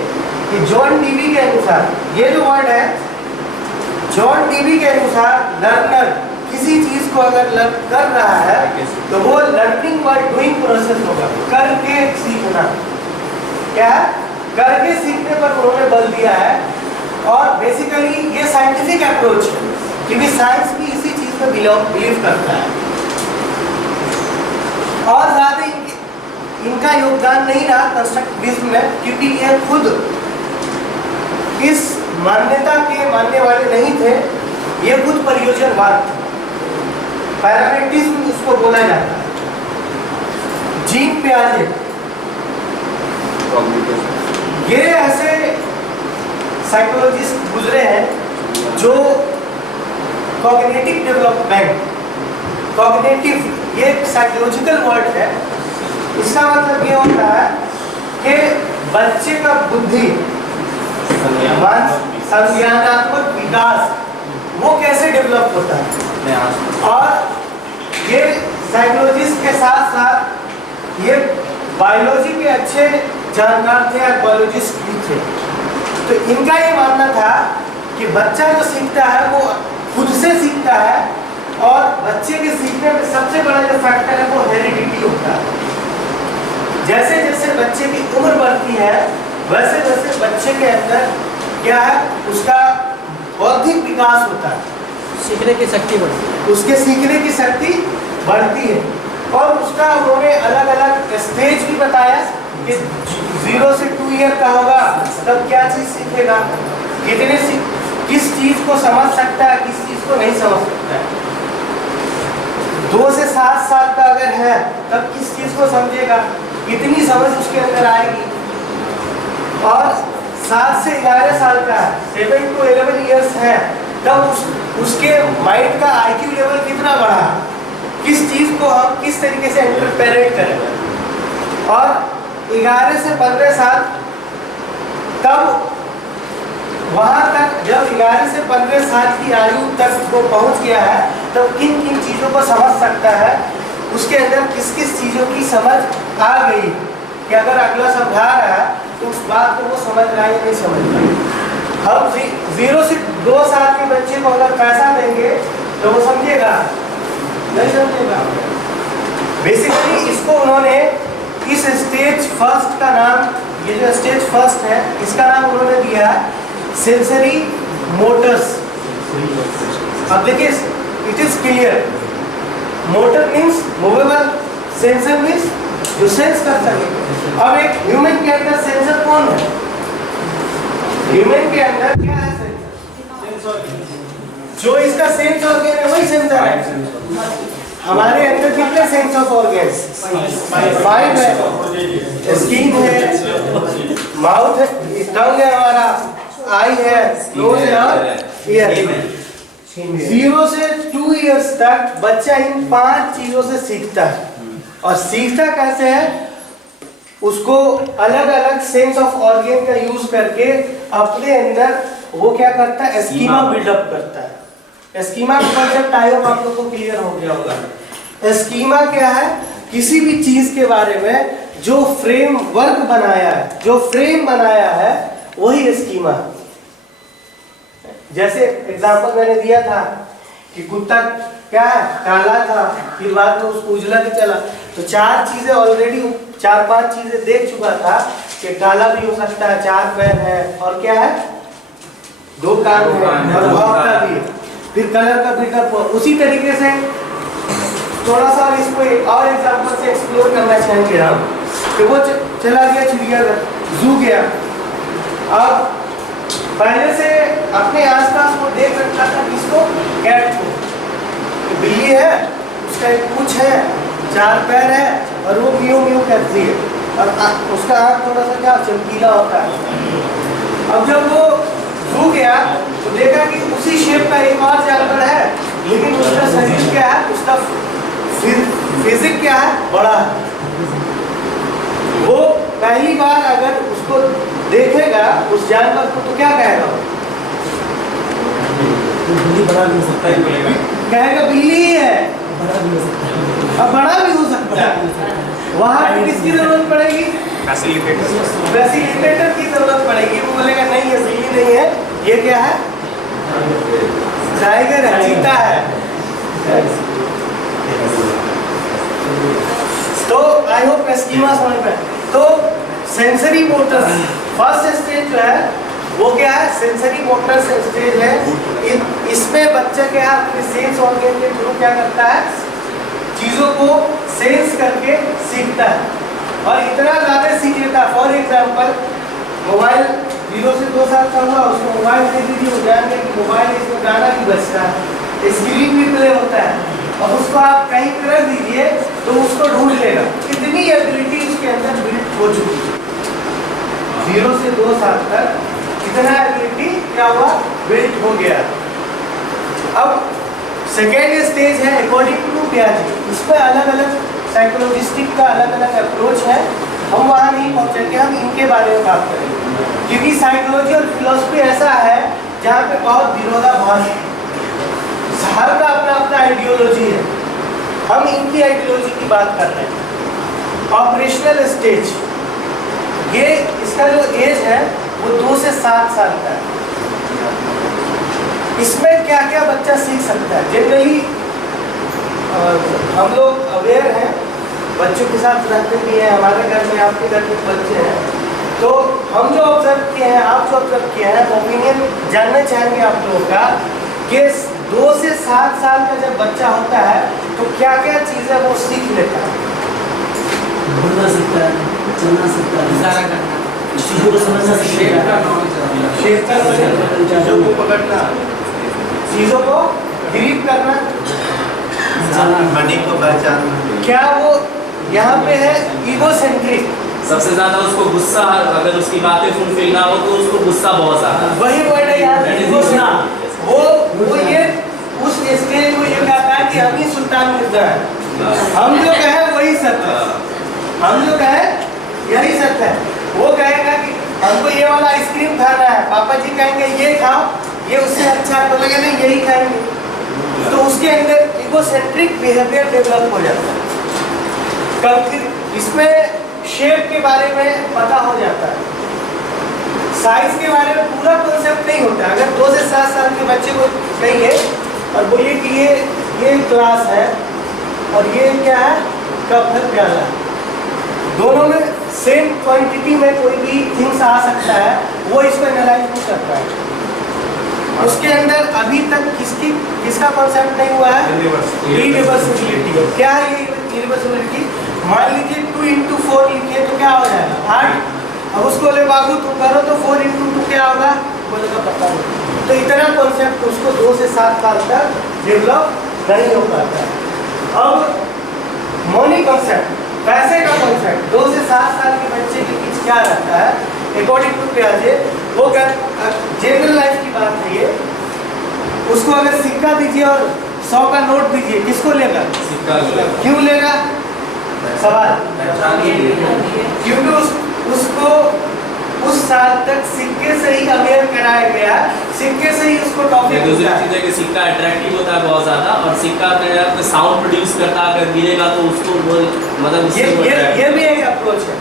कि जॉन डीवी के अनुसार ये जो वर्ड है, जॉन डीवी के अनुसार लर्नर किसी चीज़ को अगर लर्न कर रहा है तो वो लर्निंग बाय डूइंग प्रोसेस होगा, करके सीखना। क्या है, करके सीखने पर उन्होंने बल दिया है। और बेसिकली ये साइंटिफिक अप्रोच है क्योंकि साइंस भी इसी चीज़ में बिलीव करता है। और ज़्यादा इनका योगदान नहीं रहा कंस्ट्रक्टिविज्म में क्योंकि ये खुद इस मान्यता के मानने वाले नहीं थे, ये खुद प्रयोजनवाद थे, पैरामेटिज्म इसको बोला जाता है। जीन पियाजे ये ऐसे साइकोलॉजिस्ट गुजरे हैं जो कॉग्निटिव डेवलपमेंट, कॉग्निटिव ये एक साइकोलॉजिकल वर्ड है, इसका मतलब ये होता है कि बच्चे का बुद्धि, संज्ञानात्मक विकास वो कैसे डेवलप होता है। और ये साइकोलॉजिस्ट के साथ साथ ये बायोलॉजी के अच्छे जानकार थे और बायोलॉजिस्ट भी थे। तो इनका ये मानना था कि बच्चा जो सीखता है वो खुद से सीखता है और बच्चे के सीखने में सबसे बड़ा जो फैक्टर है वो हेरिडिटी होता है। जैसे जैसे बच्चे की उम्र बढ़ती है वैसे वैसे बच्चे के अंदर क्या है, उसका बौद्धिक विकास होता है, सीखने की शक्ति बढ़ती है, उसके सीखने की शक्ति बढ़ती है। और उसका उन्होंने अलग अलग स्टेज भी बताया कि 0 से 2 ईयर का होगा तब क्या चीज़ सीखेगा, किस चीज़ को समझ सकता है, किस चीज़ को नहीं समझ सकता है। 2 से 7 साल का अगर है तब किस चीज़ को समझेगा, कितनी समझ उसके अंदर आएगी। और 7 से 11 साल का है, 7 to 11 ईयर्स है तब उसके माइंड का IQ लेवल कितना बढ़ा, किस चीज़ को हम किस तरीके से इंटरप्रेट करें। और 11 से 15 साल तब वहाँ तक, जब 11 से 15 साल की आयु तक वो पहुँच गया है तब किन किन चीज़ों को समझ सकता है, उसके अंदर किस किस चीज़ों की समझ आ गई कि अगर अगला समझा रहा है तो उस बात को वो समझ रहा है या नहीं समझ रहा है। हम 0 से 2 साल के बच्चे को अगर पैसा देंगे तो वो समझेगा, नहीं समझेगा। बेसिकली इसको उन्होंने इस स्टेज फर्स्ट का नाम, ये जो स्टेज फर्स्ट है इसका नाम उन्होंने दिया है सेंसरी मोटर्स। अब देखिए it is clear, motor means movable, sensor means जो सेंस कर सके। अब एक ह्यूमन के अंदर सेंसर कौन है, ह्यूमन के अंदर क्या है, सेंसर। जो इसका सेंस ऑर्गन है वही सेंसर है। हमारे अंदर कितने सेंस ऑफ ऑर्गन्स? 5 है। स्किन है, माउथ है, टंग है हमारा, आई है, नोज है और ईयर। 0 से 2 इयर्स तक बच्चा इन 5 चीजों से सीखता है। और सीखता कैसे है? उसको अलग अलग सेंस ऑफ ऑर्गन का यूज करके अपने अंदर वो क्या करता है? स्कीमा बिल्डअप करता है। स्कीमा का कॉन्सेप्ट आई होप आप लोग को क्लियर हो गया होगा। स्कीमा क्या है? किसी भी चीज के बारे में जो फ्रेमवर्क बनाया है, जो फ्रेम बनाया है, वही स्कीमा। जैसे एग्जांपल मैंने दिया था कि कुत्ता क्या है? काला था, फिर बाद में उसको उजला भी चला। तो 4 चीजें ऑलरेडी 4-5 चीजें देख चुका था कि काला भी हो सकता है, 4 पैर है और क्या है? 2 कान है और भौंकता भी है। फिर कलर का बिल्डअप। उसी तरीके से थोड़ा सा इसको एक और एग्जांपल से एक्सप्लोर करना चाहेंगे हम कि वो चला गया चिड़ियाघर, जू गया। अब पहले से अपने आसपास वो देख रखा था किसको? कैट को। तो बिल्ली है, उसका एक पूंछ है, 4 पैर है और वो म्यू म्यू करती है और उसका आँख थोड़ा सा क्या चमकीला होता है। अब जब वो जू गया तो देखा कि उसी शेप का एक और जानवर है, लेकिन उसका शरीर क्या है? उसका फिजिक क्या है? बड़ा है। वो पहली बार अगर उसको देखेगा उस जानवर को तो क्या कहेगा? बिल्ली बड़ा भी हो सकता है, बोलेगा कहेगा बिल्ली ही है। अब बड़ा भी हो सकता है। वहाँ पे किसकी जरूरत पड़ेगी? फैसिलिटेटर की जरूरत पड़ेगी। वो बोलेगा नहीं ये बिल्ली नहीं है, ये क्या है? टाइगर है, चीता है। तो आई होप स्कीमा समझ में। तो सेंसरी मोटर फर्स्ट स्टेज जो है वो क्या है? सेंसरी मोटर स्टेज है। इसमें बच्चा क्या है? अपने सेंस ऑर्गन के थ्रू क्या करता है? चीजों को सेंस करके सीखता है और इतना ज्यादा सीख लेता है। फॉर एग्जाम्पल मोबाइल 0 से 2 साल का हुआ, उसको मोबाइल दे दीजिए, वो जान गया कि मोबाइल इसमें गाना भी बजता है, स्क्रीन भी प्ले होता है। और उसको आप कहीं पर रख दीजिए तो उसको ढूंढ लेगा। इतनी एबिलिटी उसके अंदर बिल्ड हो चुकी है। 0 से 2 साल तक इतना एबिलिटी क्या हुआ? बिल्ड हो गया। अब सेकेंड स्टेज है अकॉर्डिंग टू पियाजे। इसमें अलग अलग साइकोलॉजिस्टिक का अलग अलग अप्रोच है, हम वहाँ नहीं पहुँचेंगे, हम इनके बारे में बात करेंगे। क्योंकि साइकोलॉजी और फिलॉसफी ऐसा है जहाँ पे बहुत विरोधाभास है, हर का अपना अपना आइडियोलॉजी है। हम इनकी आइडियोलॉजी की बात कर रहे हैं। ऑपरेशनल स्टेज, ये इसका जो एज है वो 2 से 7 साल का है। इसमें क्या क्या बच्चा सीख सकता है? जनरली हम लोग अवेयर हैं, बच्चों के साथ रहते भी हैं, हमारे घर में आपके घर में बच्चे हैं, तो हम जो ऑब्जर्व किए हैं, आप जो ऑब्जर्व किए हैं, ओपिनियन जानना चाहेंगे आप लोगों का कि 2 से 7 साल का जब बच्चा होता है तो क्या क्या चीज़ें वो सीख लेता है? बोलना सीखता है, चलना सीखता है, इशारा करना, चीजों को समझना सीखता है, शेप का चीज़ों को पकड़ना, चीज़ों को ग्रिप करना, मनी को पहचानना। क्या वो यहाँ पे है ईगोसेंट्रिक? सबसे ज्यादा उसको गुस्सा, अगर उसकी बातें फुलफिल ना हो तो उसको गुस्सा बहुत ज्यादा। वही वर्ड है यहाँ पे ईगोसेंट्रिक। वो ये उस स्टेज में ये कहता है कि हम ही सुल्तान मिर्जा है, हम जो कहे वही सत्य है, हम जो कहे यही सत्य है। वो कहेगा कि हमको ये वाला आइसक्रीम खाना है, पापा जी कहेंगे ये खाओ, ये उससे अच्छा है, तो लगे नहीं यही खाएंगे। तो उसके अंदर इगोसेंट्रिक बिहेवियर डेवलप हो जाता है। कब इसमें शेप के बारे में पता हो जाता है, साइज के बारे में पूरा कॉन्सेप्ट नहीं होता। अगर 2 से 7 साल के बच्चे को कहिए और बोलिए कि ये ग्लास है और ये क्या है? कप है, प्याला है, दोनों में सेम क्वांटिटी में कोई भी थिंग्स आ सकता है, वो इसको एनालाइज नहीं करता है। उसके अंदर अभी तक किसका कॉन्सेप्ट नहीं हुआ है? इरिवर्सिबिलिटी। क्या है ये इरिवर्सिबिलिटी? मान लीजिए 2 into 4 लिखिए तो क्या हो जाएगा? 8। अब उसको ले बाबू तुम करो तो 4 into 2 क्या होगा? बोलेगा पता नहीं। तो इतना कॉन्सेप्ट उसको 2 से 7 साल तक डेवलप नहीं हो पाता है। अब मनी कॉन्सेप्ट, पैसे का कॉन्सेप्ट 2 से 7 साल के बच्चे के बीच क्या रहता है अकॉर्डिंग टू पियाजे, वो क्या जनरल लाइफ की बात है ये। उसको अगर सिक्का दीजिए और 100 का नोट दीजिए, किसको लेगा? सिक्का लेगा। क्यों लेगा? सवाल, क्योंकि उसको उस साल तक सिक्के से ही अवेयर कराया गया, सिक्के से ही उसको टॉपिक दूसरी चीज है कि सिक्का अट्रैक्टिव होता है बहुत ज्यादा, और सिक्का का साउंड प्रोड्यूस करता है, अगर गिरेगा तो उसको वो मतलब उससे ये भी एक अप्रोच है।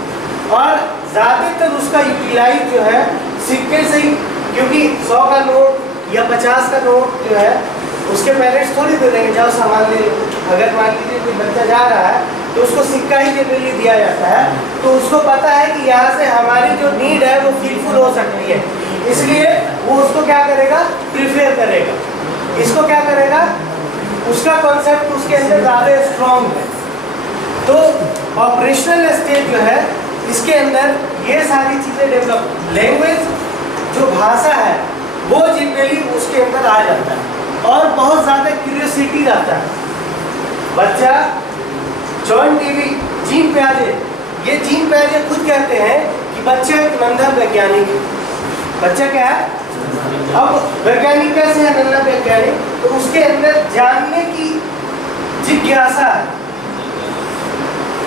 और ज़्यादातर उसका यूटिलाइज जो है सिक्के से ही, क्योंकि 100 का नोट या 50 का नोट जो है उसके पेरेंट्स थोड़ी दे देंगे जाओ सामान ले लो। अगर मान लीजिए कोई बच्चा जा रहा है तो उसको सिक्का ही जनरली दिया जाता है, तो उसको पता है कि यहाँ से हमारी जो नीड है वो फुलफिल हो सकती है, इसलिए वो उसको क्या करेगा? प्रिफेयर करेगा। इसको क्या करेगा? उसका कॉन्सेप्ट उसके अंदर ज़्यादा स्ट्रॉन्ग है। तो ऑपरेशनल स्टेज जो है इसके अंदर ये सारी चीज़ें डेवलप, लैंग्वेज जो भाषा है वो जनरली उसके अंदर आ जाता है और बहुत ज़्यादा क्यूरियोसिटी आता है। बच्चा जॉन टीवी, जीन पियाजे, ये जीन पियाजे खुद कहते हैं कि बच्चा एक नंगा वैज्ञानिक है। बच्चा क्या है? अब वैज्ञानिक कैसे है नंगा वैज्ञानिक? तो उसके अंदर जानने की जिज्ञासा है,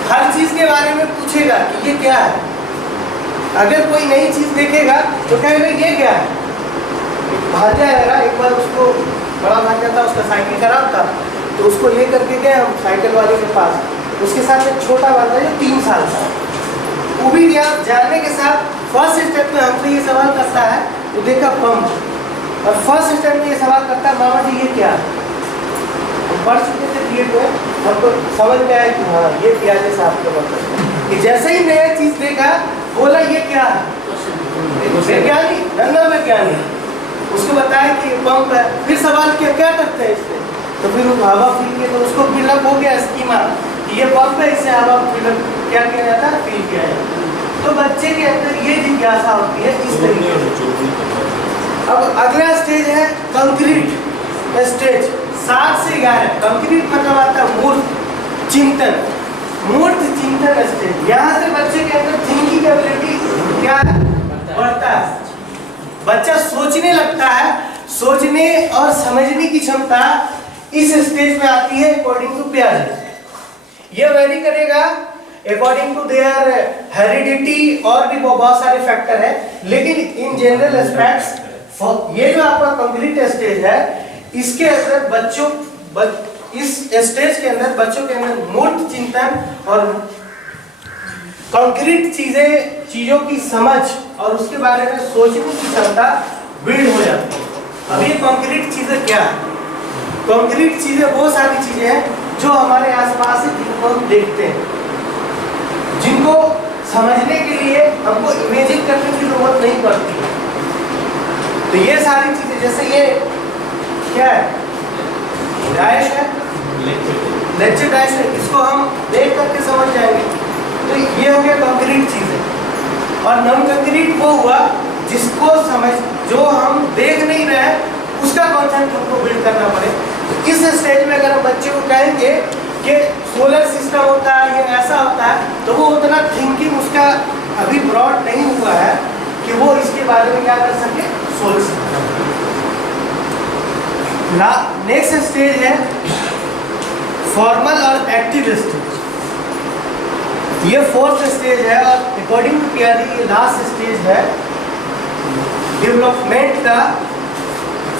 हर चीज के बारे में पूछेगा कि ये क्या है। अगर कोई नई चीज देखेगा तो कहेगा ये क्या है। भांजा है मेरा, एक बार उसको बड़ा भांजा था, उसका साइकिल खराब था, तो उसको ले करके गए हम साइकिल वाले के पास। उसके साथ एक छोटा भांजा जो 3 साल का, वो भी गया जानने के साथ। फर्स्ट स्टेप में हमसे ये सवाल करता है, वो देखा पंप, और फर्स्ट स्टेप में ये सवाल करता है मामा जी ये क्या है। हम पढ़ चुके थे पीरियड में, हमको समझ में आया कि हाँ ये पियाजे साहब का मतलब कि जैसे ही नया चीज देखा बोला ये क्या है, वैज्ञानिक, नन्ना वैज्ञानिक, उसको बताया कि पंप है। फिर सवाल किया क्या करते हैं इससे, तो फिर वो हवा फील किया, तो उसको फिलअप हो गया स्कीमा कि ये पंप है, इससे हवा फिलअप क्या किया जाता है, फील किया जाता है। तो बच्चे के अंदर ये जिज्ञासा होती है इस तरीके से। अब अगला स्टेज है कंक्रीट स्टेज, 7 से 11। कंक्रीट मतलब आता है मूर्त चिंतन, मूर्त चिंतन स्टेज। यहाँ से बच्चे के अंदर थिंकिंग एबिलिटी क्या बढ़ता है, बच्चा सोचने लगता है, सोचने और समझने की क्षमता इस स्टेज में आती है अकॉर्डिंग टू पियाजे। ये वैरी करेगा अकॉर्डिंग टू देयर हेरिडिटी और भी बहुत सारे फैक्टर है, लेकिन इन जनरल एस्पेक्ट्स ये जो आपका कंक्रीट स्टेज है इसके अंदर बच्चों इस स्टेज के अंदर बच्चों के अंदर मूर्त चिंतन और कंक्रीट चीजों की समझ और उसके बारे में सोचने की क्षमता बिल्ड हो जाती है। अब ये कंक्रीट चीजें क्या है? कंक्रीट चीजें वो सारी चीजें हैं जो हमारे आसपास है, जिनको हम देखते हैं, जिनको समझने के लिए हमको इमेजिन करने की जरूरत नहीं पड़ती है। तो ये सारी चीजें, जैसे ये क्या है, डैश है, लेक्चर डैश है, इसको हम देख करके समझ जाएंगे। तो ये हो गया कंक्रीट चीजें। और नॉन कंक्रीट वो हुआ जिसको समझ, जो हम देख नहीं रहे उसका कॉन्सेप्ट हमको बिल्ड करना पड़े। तो इस स्टेज में अगर हम बच्चे को कहेंगे कि सोलर सिस्टम होता है, ये ऐसा होता है, तो वो उतना थिंकिंग उसका अभी ब्रॉड नहीं हुआ है कि वो इसके बारे में क्या कर सके, सोच सके। नेक्स्ट स्टेज है फॉर्मल और एक्टिव स्टेज। ये 4th स्टेज है और अकॉर्डिंग टू पियाजे ये लास्ट स्टेज है डेवलपमेंट का।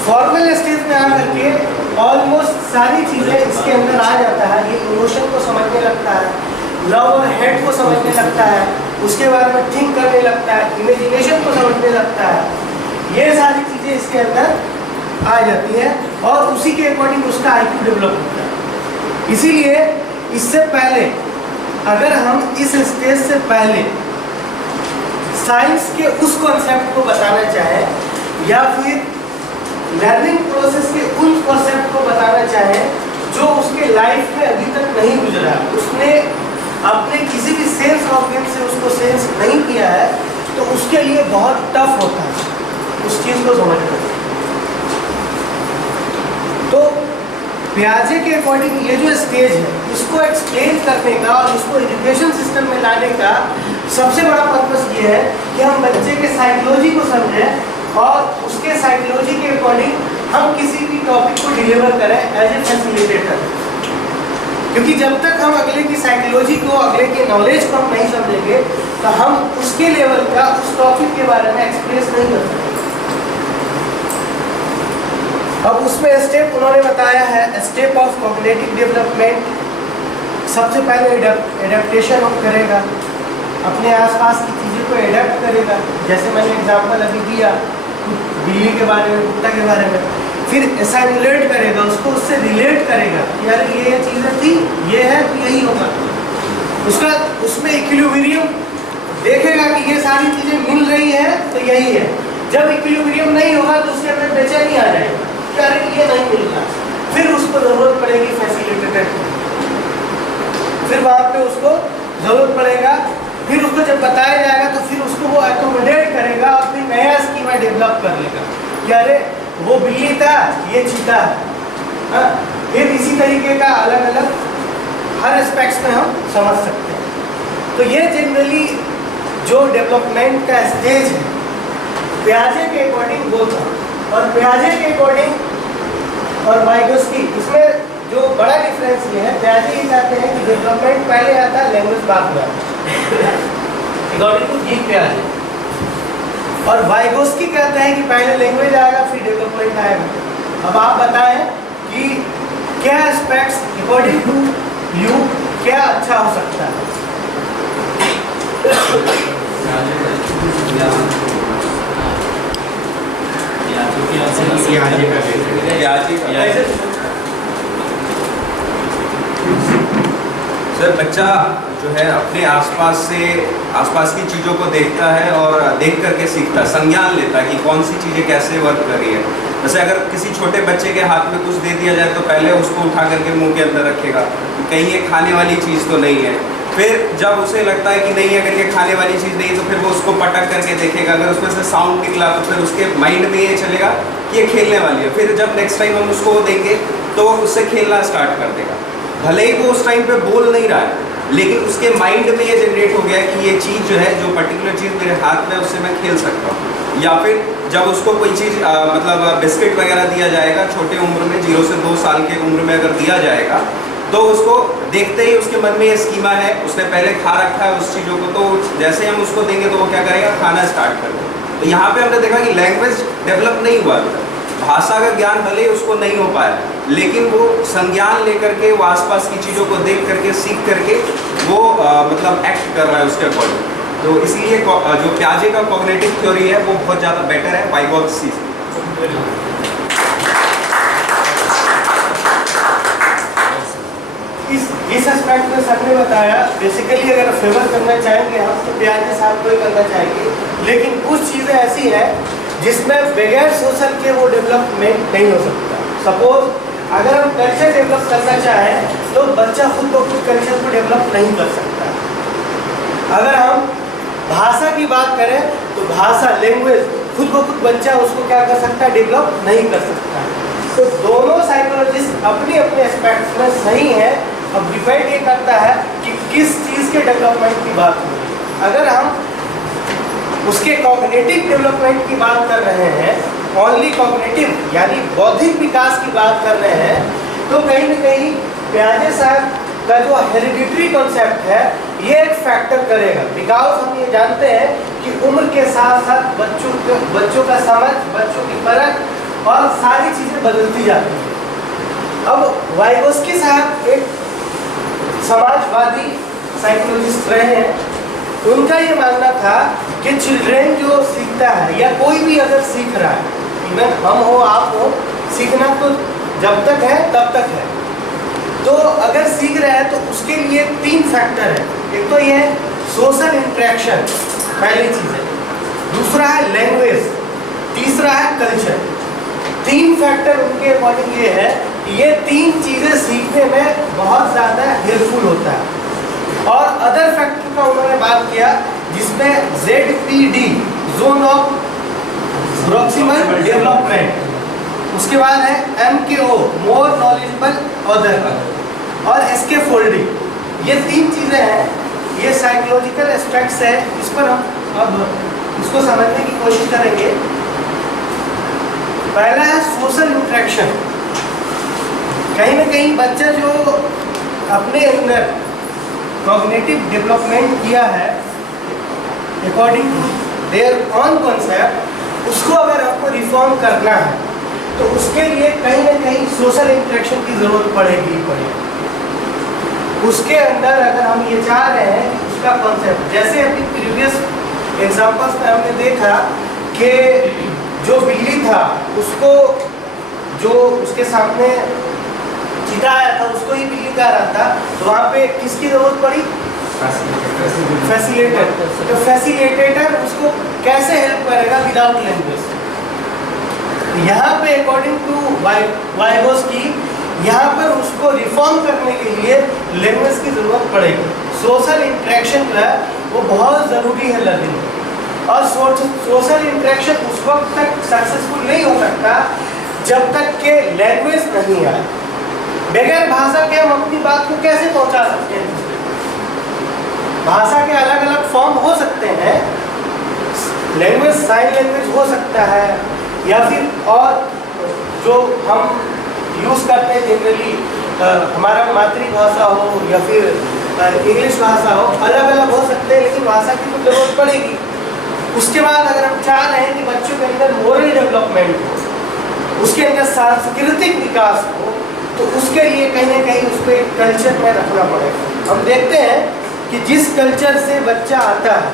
फॉर्मल स्टेज में आकर के ऑलमोस्ट सारी चीज़ें इसके अंदर आ जाता है। ये इमोशन को समझने लगता है, लव और हेट को समझने लगता है, उसके बारे में थिंक करने लगता है, इमेजिनेशन को समझने लगता है। ये सारी चीज़ें इसके अंदर आ जाती है और उसी के अकॉर्डिंग उसका IQ डेवलप होता है। इसीलिए इससे पहले अगर हम इस स्टेज से पहले साइंस के उस कॉन्सेप्ट को बताना चाहें या फिर लर्निंग प्रोसेस के उन कॉन्सेप्ट को बताना चाहें जो उसके लाइफ में अभी तक नहीं गुजरा, उसने अपने किसी भी सेंस ऑर्गन से उसको सेंस नहीं किया है, तो उसके लिए बहुत टफ होता है उस चीज़ को समझना। तो पियाजे के अकॉर्डिंग ये जो स्टेज है इसको एक्सप्लेन करने का और इसको एजुकेशन सिस्टम में लाने का सबसे बड़ा पर्पस ये है कि हम बच्चे के साइकोलॉजी को समझें और उसके साइकोलॉजी के अकॉर्डिंग हम किसी भी टॉपिक को डिलीवर करें एज ए फैसिलिटेटर। क्योंकि जब तक हम अगले की साइकोलॉजी को, अगले के नॉलेज को हम नहीं समझेंगे तो हम उसके लेवल का उस टॉपिक के बारे में एक्सप्रेस नहीं कर सकते। अब उसमें स्टेप उन्होंने बताया है, स्टेप ऑफ कॉग्निटिव डेवलपमेंट। सबसे पहले एडेप्टेशन करेगा, अपने आसपास की चीज़ों को एडेप्ट करेगा। जैसे मैंने एग्जांपल अभी दिया बिल्ली के बारे में, कुत्ता के बारे में। फिर एसाइमुलेट करेगा, उसको उससे रिलेट करेगा कि यार ये चीज़ें थी, ये है तो यही होगा। उसका उसमें इक्विलिब्रियम देखेगा कि ये सारी चीज़ें मिल रही है तो यही है। जब इक्विलिब्रियम नहीं होगा तो उसके अंदर बेचैनी आ जाएगी, अरे ये नहीं मिल रहा। फिर उसको ज़रूरत पड़ेगी फैसिलिटेटर की, फिर वहाँ पे उसको ज़रूरत पड़ेगा। फिर उसको जब बताया जाएगा तो फिर उसको वो एकोमोडेट करेगा और फिर नया स्कीमा डेवलप कर लेगा कि अरे वो बिल्ली था, ये चीता है। फिर इसी तरीके का अलग अलग हर एस्पेक्ट्स में हम समझ सकते हैं। तो ये जनरली जो डेवलपमेंट का स्टेज है पियाजे के अकॉर्डिंग वो था। और पियाजे के अकॉर्डिंग और वाइगोस्की, इसमें जो बड़ा डिफरेंस ये है, पियाजे ये चाहते हैं कि डेवलपमेंट पहले आता है, लैंग्वेज बाद में आता है, अकॉर्डिंग टू जी पियाजे। और वाइगोस्की कहते हैं कि पहले लैंग्वेज आएगा फिर डेवलपमेंट आएगा। अब आप बताएं कि क्या एस्पेक्ट्स अकॉर्डिंग टू यू क्या अच्छा हो सकता है? सर, बच्चा जो है अपने आसपास की चीज़ों को देखता है और देख करके सीखता है, संज्ञान लेता है कि कौन सी चीज़ें कैसे वर्क कर रही है। जैसे अगर किसी छोटे बच्चे के हाथ में कुछ दे दिया जाए तो पहले उसको उठा करके मुंह के अंदर रखेगा, कहीं ये खाने वाली चीज़ तो नहीं है। फिर जब उसे लगता है कि नहीं, अगर ये खाने वाली चीज़ नहीं है तो फिर वो उसको पटक करके देखेगा, अगर उसमें से साउंड निकला तो फिर उसके माइंड में ये चलेगा कि ये खेलने वाली है। फिर जब नेक्स्ट टाइम हम उसको देंगे तो वो उससे खेलना स्टार्ट कर देगा। भले ही वो उस टाइम पे बोल नहीं रहा है, लेकिन उसके माइंड में ये जनरेट हो गया कि ये चीज़ जो है, जो पर्टिकुलर चीज़ मेरे हाथ में है उससे मैं खेल सकता हूँ। या फिर जब उसको कोई चीज़ मतलब बिस्किट वगैरह दिया जाएगा छोटे उम्र में, 0 से 2 साल के उम्र में अगर दिया जाएगा तो उसको देखते ही उसके मन में ये स्कीमा है, उसने पहले खा रखा है उस चीज़ों को, तो जैसे हम उसको देंगे तो वो क्या करेगा, खाना स्टार्ट कर देगा। तो यहाँ पे हमने देखा कि लैंग्वेज डेवलप नहीं हुआ, भाषा का ज्ञान भले ही उसको नहीं हो पाया, लेकिन वो संज्ञान लेकर के, वो आसपास की चीज़ों को देख करके, सीख करके वो मतलब एक्ट कर रहा है उसके अकॉर्डिंग। तो इसलिए जो पियाजे का कॉग्निटिव थ्योरी है वो बहुत ज़्यादा बेटर है वाइगोत्स्की से। इस एस्पेक्ट में सर ने बताया, बेसिकली अगर फेवर करना चाहेंगे हम तो पियाजे साहब को ही करना चाहेंगे, लेकिन कुछ चीज़ें ऐसी हैं जिसमें बगैर सोशल के वो डेवलपमेंट नहीं हो सकता। सपोज अगर हम कल्चर डेवलप करना चाहें तो बच्चा खुद ब खुद कल्चर को डेवलप नहीं कर सकता। अगर हम भाषा की बात करें तो भाषा, लैंग्वेज, खुद ब खुद बच्चा उसको क्या कर सकता है, डेवलप नहीं कर सकता। तो दोनों साइकोलॉजिस्ट अपने अपने एस्पेक्ट्स में सही है। अब डिपेंड ये करता है कि किस चीज़ के डेवलपमेंट की बात हो। अगर हम उसके कॉग्निटिव डेवलपमेंट की बात कर रहे हैं, ओनली कॉग्निटिव यानी बौद्धिक विकास की बात कर रहे हैं, तो कहीं न कहीं पियाजे साहब का जो हेरिडिटरी कॉन्सेप्ट है ये एक फैक्टर करेगा। बिकॉज हम ये जानते हैं कि उम्र के साथ साथ बच्चों का समझ, बच्चों की परख और सारी चीज़ें बदलती जाती हैं। अब वाइगोस्की साहब एक समाजवादी साइकोलॉजिस्ट रहे हैं। उनका ये मानना था कि चिल्ड्रेन जो सीखता है या कोई भी अगर सीख रहा है, इवन हम हो आप हो, सीखना तो जब तक है तब तक है। तो अगर सीख रहा है तो उसके लिए 3 फैक्टर है। एक तो ये सोशल इंटरेक्शन, पहली चीज़ है, दूसरा है लैंग्वेज, तीसरा है कल्चर। 3 फैक्टर उनके अकॉर्डिंग ये है कि ये 3 चीज़ें सीखने में बहुत ज़्यादा हेल्पफुल होता है। और अदर फैक्टर का उन्होंने बात किया जिसमें ZPD, zone of proximal development, उसके बाद है MKO मोर नॉलेजेबल अदर और SK फोल्डिंग। ये 3 चीज़ें हैं, ये साइकोलॉजिकल एस्पेक्ट्स है, इस पर हम अब इसको समझने की कोशिश करेंगे। पहला है सोशल इंटरेक्शन। कहीं ना कहीं बच्चा जो अपने अंदर कॉग्निटिव डेवलपमेंट किया है according to their own concept, उसको अगर आपको रिफॉर्म करना है तो उसके लिए कहीं ना कहीं सोशल इंटरेक्शन की ज़रूरत पड़ेगी ही पड़ेगी। उसके अंदर अगर हम ये चाह रहे हैं कि उसका कॉन्सेप्ट, जैसे अभी प्रीवियस एग्जांपल्स में हमने देखा कि जो बिल्ली था उसको जो उसके सामने चीता आया था उसको ही बिल्ली कह रहा था, तो वहाँ पे किसकी ज़रूरत पड़ी? फैसिलिटेटर। तो फैसिलिटेटर उसको कैसे हेल्प करेगा विदाउट लैंग्वेज? यहाँ पे अकॉर्डिंग टू वाइगोस्की यहाँ पर उसको रिफॉर्म करने के लिए लैंग्वेज की ज़रूरत पड़ेगी। सोशल इंटरेक्शन जो है वो बहुत ज़रूरी है लर्निंग में, और सोशल इंटरेक्शन उस वक्त तक सक्सेसफुल नहीं हो सकता जब तक के लैंग्वेज नहीं आए। बगैर भाषा के हम अपनी बात को कैसे पहुंचा सकते हैं? भाषा के अलग अलग फॉर्म हो सकते हैं, लैंग्वेज साइन लैंग्वेज हो सकता है, या फिर और जो हम यूज़ करते हैं जनरली हमारा मातृभाषा हो या फिर इंग्लिश भाषा हो, अलग अलग हो सकते हैं, लेकिन भाषा की तो जरूरत पड़ेगी। उसके बाद अगर हम चाह रहे हैं कि बच्चों के अंदर मोरल डेवलपमेंट हो, उसके अंदर सांस्कृतिक विकास हो, तो उसके लिए कहीं ना कहीं उसको एक कल्चर में रखना पड़ेगा। हम देखते हैं कि जिस कल्चर से बच्चा आता है